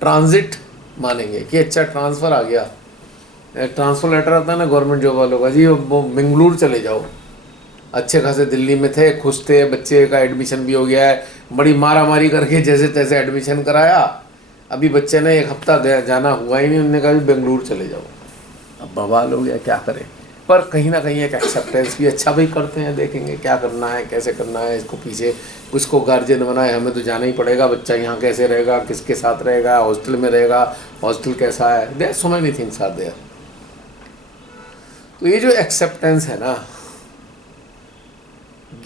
ट्रांजिट मानेंगे कि अच्छा ट्रांसफ़र आ गया। एक ट्रांसफ़र लेटर आता है ना गवर्नमेंट जॉब वालों का, जी वो बेंगलुरु चले जाओ, अच्छे खासे दिल्ली में थे, खुश थे, बच्चे का एडमिशन भी हो गया है, बड़ी मारा मारी करके जैसे तैसे एडमिशन कराया, अभी बच्चे ने 1 हफ्ता जाना हुआ ही नहीं, उन्होंने कहा बेंगलुरु चले जाओ। अब बवाल हो गया, क्या करें। पर कहीं ना कहीं एक एक्सेप्टेंस भी अच्छा भाई करते हैं, देखेंगे क्या करना है, कैसे करना है, इसको पीछे उसको गार्जियन बनाए, हमें तो जाना ही पड़ेगा, बच्चा यहाँ कैसे रहेगा, किसके साथ रहेगा, हॉस्टल में रहेगा, हॉस्टल कैसा है, there so many things are there. तो ये जो एक्सेप्टेंस है ना,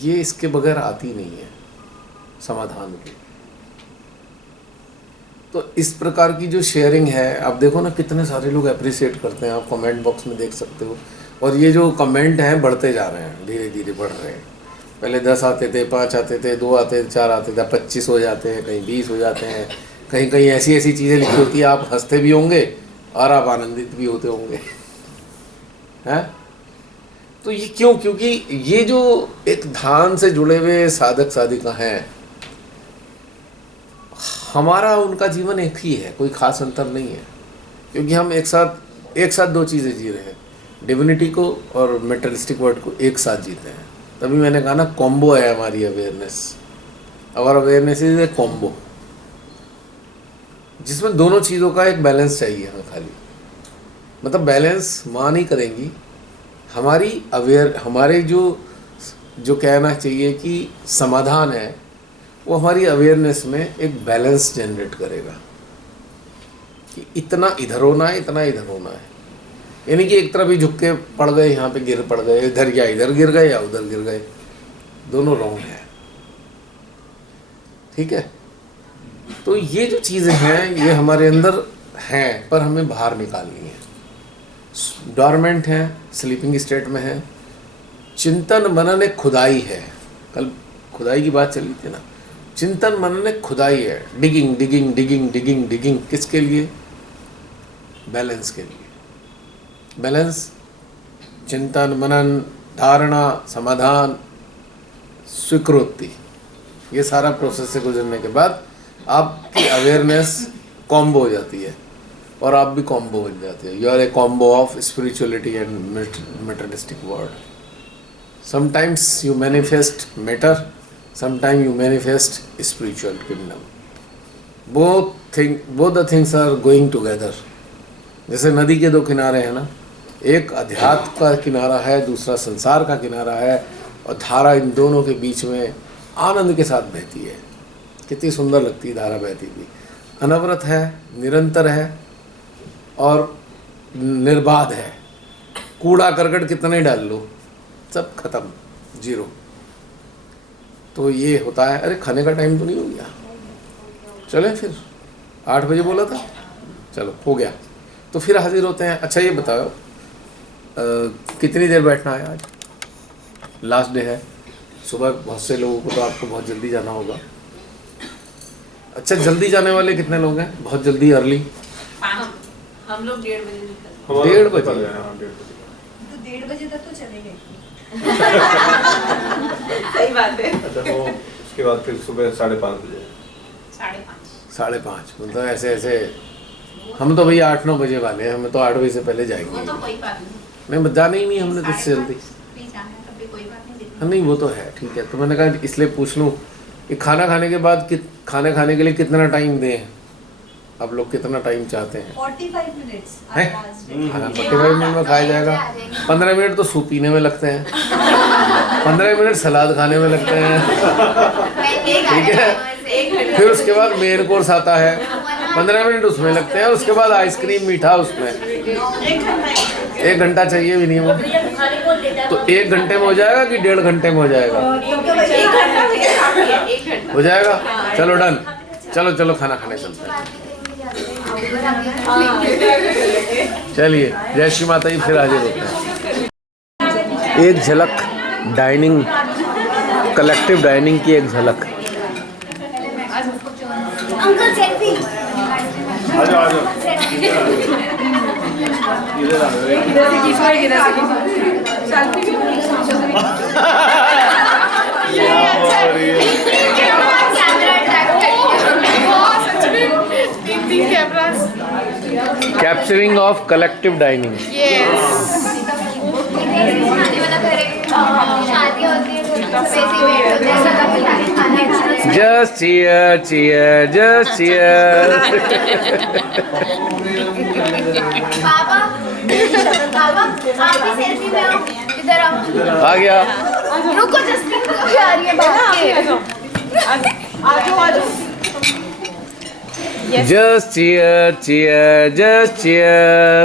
ये इसके बगैर आती नहीं है समाधान की। तो इस प्रकार की जो शेयरिंग है, आप देखो ना कितने सारे लोग अप्रिशिएट करते हैं, आप कमेंट बॉक्स में देख सकते हो। और ये जो कमेंट हैं बढ़ते जा रहे हैं, धीरे धीरे बढ़ रहे हैं। पहले 10 आते थे, 5 आते थे, 2 आते थे, 4 आते थे, 25 हो जाते हैं, कहीं 20 हो जाते हैं, कहीं कहीं ऐसी ऐसी चीज़ें लिखी होती है, आप हंसते भी होंगे और आप आनंदित भी होते होंगे, हैं। तो ये क्यों? क्योंकि ये जो एक ध्यान से जुड़े हुए साधक साधिका हैं, हमारा उनका जीवन एक ही है, कोई खास अंतर नहीं है। क्योंकि हम एक साथ 2 चीज़ें जी रहे हैं, डिविनिटी को और मेटरिस्टिक वर्ल्ड को एक साथ जीते हैं। तभी मैंने कहा ना, कॉम्बो है हमारी awareness. Our awareness is a combo, जिसमें दोनों चीज़ों का एक बैलेंस चाहिए हमें। खाली मतलब बैलेंस माँ नहीं करेंगी, हमारे जो कहना चाहिए कि समाधान है, वो हमारी अवेयरनेस में एक बैलेंस जनरेट करेगा कि इतना इधर होना है, इतना इधर होना है। यानी कि एक तरफ ही झुक के पड़ गए, यहाँ पे गिर पड़ गए, इधर या इधर गिर गए या उधर गिर गए, दोनों रॉन्ग है। ठीक है। तो ये जो चीज़ें हैं ये हमारे अंदर हैं, पर हमें बाहर निकालनी है। डॉर्मेंट है, स्लीपिंग स्टेट में है। चिंतन मनन एक खुदाई है, कल खुदाई की बात चली थी ना। चिंतन मनन एक खुदाई है, digging digging digging digging digging. किसके लिए? बैलेंस के लिए। बैलेंस, चिंतन मनन, धारणा, समाधान, स्वीकृति, ये सारा प्रोसेस से गुजरने के बाद आपकी अवेयरनेस कॉम्बो हो जाती है और आप भी कॉम्बो बन जाते हैं। You are a combo of spirituality and materialistic world. Sometimes you manifest matter, sometime you manifest spiritual kingdom. Both the things are going together. जैसे नदी के 2 किनारे हैं ना, एक अध्यात्म का किनारा है, दूसरा संसार का किनारा है, और धारा इन दोनों के बीच में आनंद के साथ बहती है। कितनी सुंदर लगती है धारा बहती हुई, अनवरत है, निरंतर है और निर्बाध है। कूड़ा करकट कितने डाल लो, सब खत्म, 0। तो ये होता है। अरे खाने का टाइम तो नहीं हो गया? चलें फिर, 8 बजे बोला था, चलो हो गया। तो फिर हाजिर होते हैं। अच्छा ये बताओ, कितनी देर बैठना है आज? लास्ट डे है, सुबह बहुत से लोगों को, तो आपको बहुत जल्दी जाना होगा। अच्छा, जल्दी जाने वाले कितने लोग हैं? बहुत जल्दी, अर्ली? हम लोग 1:30 बजे निकलते हैं। 1:30 बजे? तो 1:30 बजे तक तो चलेंगे। सही बात है। अच्छा, वो उसके बाद फिर सुबह 5:30 बजे? 5:30 मतलब ऐसे हम तो भैया 8-9 बजे वाले हैं, हमें तो 8 बजे से पहले जाएंगे। वो तो कोई बात नहीं, नहीं जाना ही नहीं हमने तो इससे जल्दी। कोई बात नहीं। नहीं वो तो है, ठीक है। तो मैंने कहा इसलिए पूछ लूँ कि खाना खाने के बाद खाने खाने के लिए कितना टाइम दें? आप लोग कितना टाइम चाहते हैं? 45 मिनट्स है? हाँ, 45 मिनट में खाया जाएगा। 15 मिनट तो सूप पीने में लगते हैं, 15 मिनट सलाद खाने में लगते हैं, ठीक है। फिर उसके बाद मेन कोर्स आता है, 15 मिनट उसमें लगते हैं, उसके बाद आइसक्रीम मीठा उसमें 1 घंटा चाहिए भी नहीं वो। तो 1 घंटे में हो जाएगा कि 1.5 घंटे में हो जाएगा? हो जाएगा, चलो डन। चलो चलो खाना खाने चलते हैं। हाँ। चलिए, जय श्री माता जी, फिर हाजिर होते हैं। एक झलक डाइनिंग, कलेक्टिव डाइनिंग की एक झलक। Uncle selfie. आ जाओ इधर आ कैप्चरिंग ऑफ कलेक्टिव डाइनिंग। शादी होती है तो just cheer cheer just cheer. पापा पापा आप भी सेल्फी में आओ, इधर आओ। आ गया। रुको जस्टिन भी आ रही है बाहर। Just cheer cheer just cheer.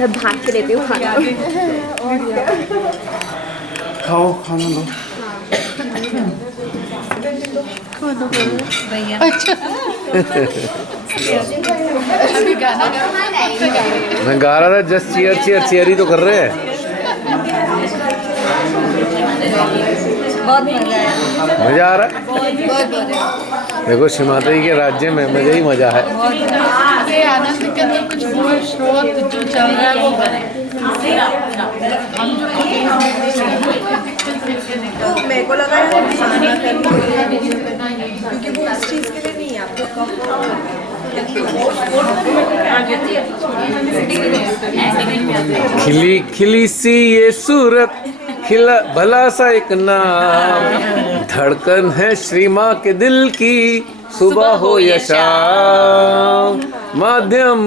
भाग के लेती हूँ खाना। खाओ, खाना लो। मैं गा रहा था जस्ट चीयर चीयर, चीयर ही तो कर रहे हैं। बहुत मजा आया। मजा आ रहा है। देखो श्री माता जी के राज्य में मजा ही मजा है। आनंद के अंदर कुछ वो स्रोत जो चल रहा है वो बने। मेरे को लगा क्योंकि वो उस चीज के लिए नहीं है, आपको खिली खिली सी ये सूरत, खिला भला सा एक नाम, धड़कन है श्री माँ के दिल की, सुबह हो या शाम, माध्यम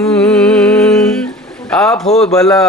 आप हो भला।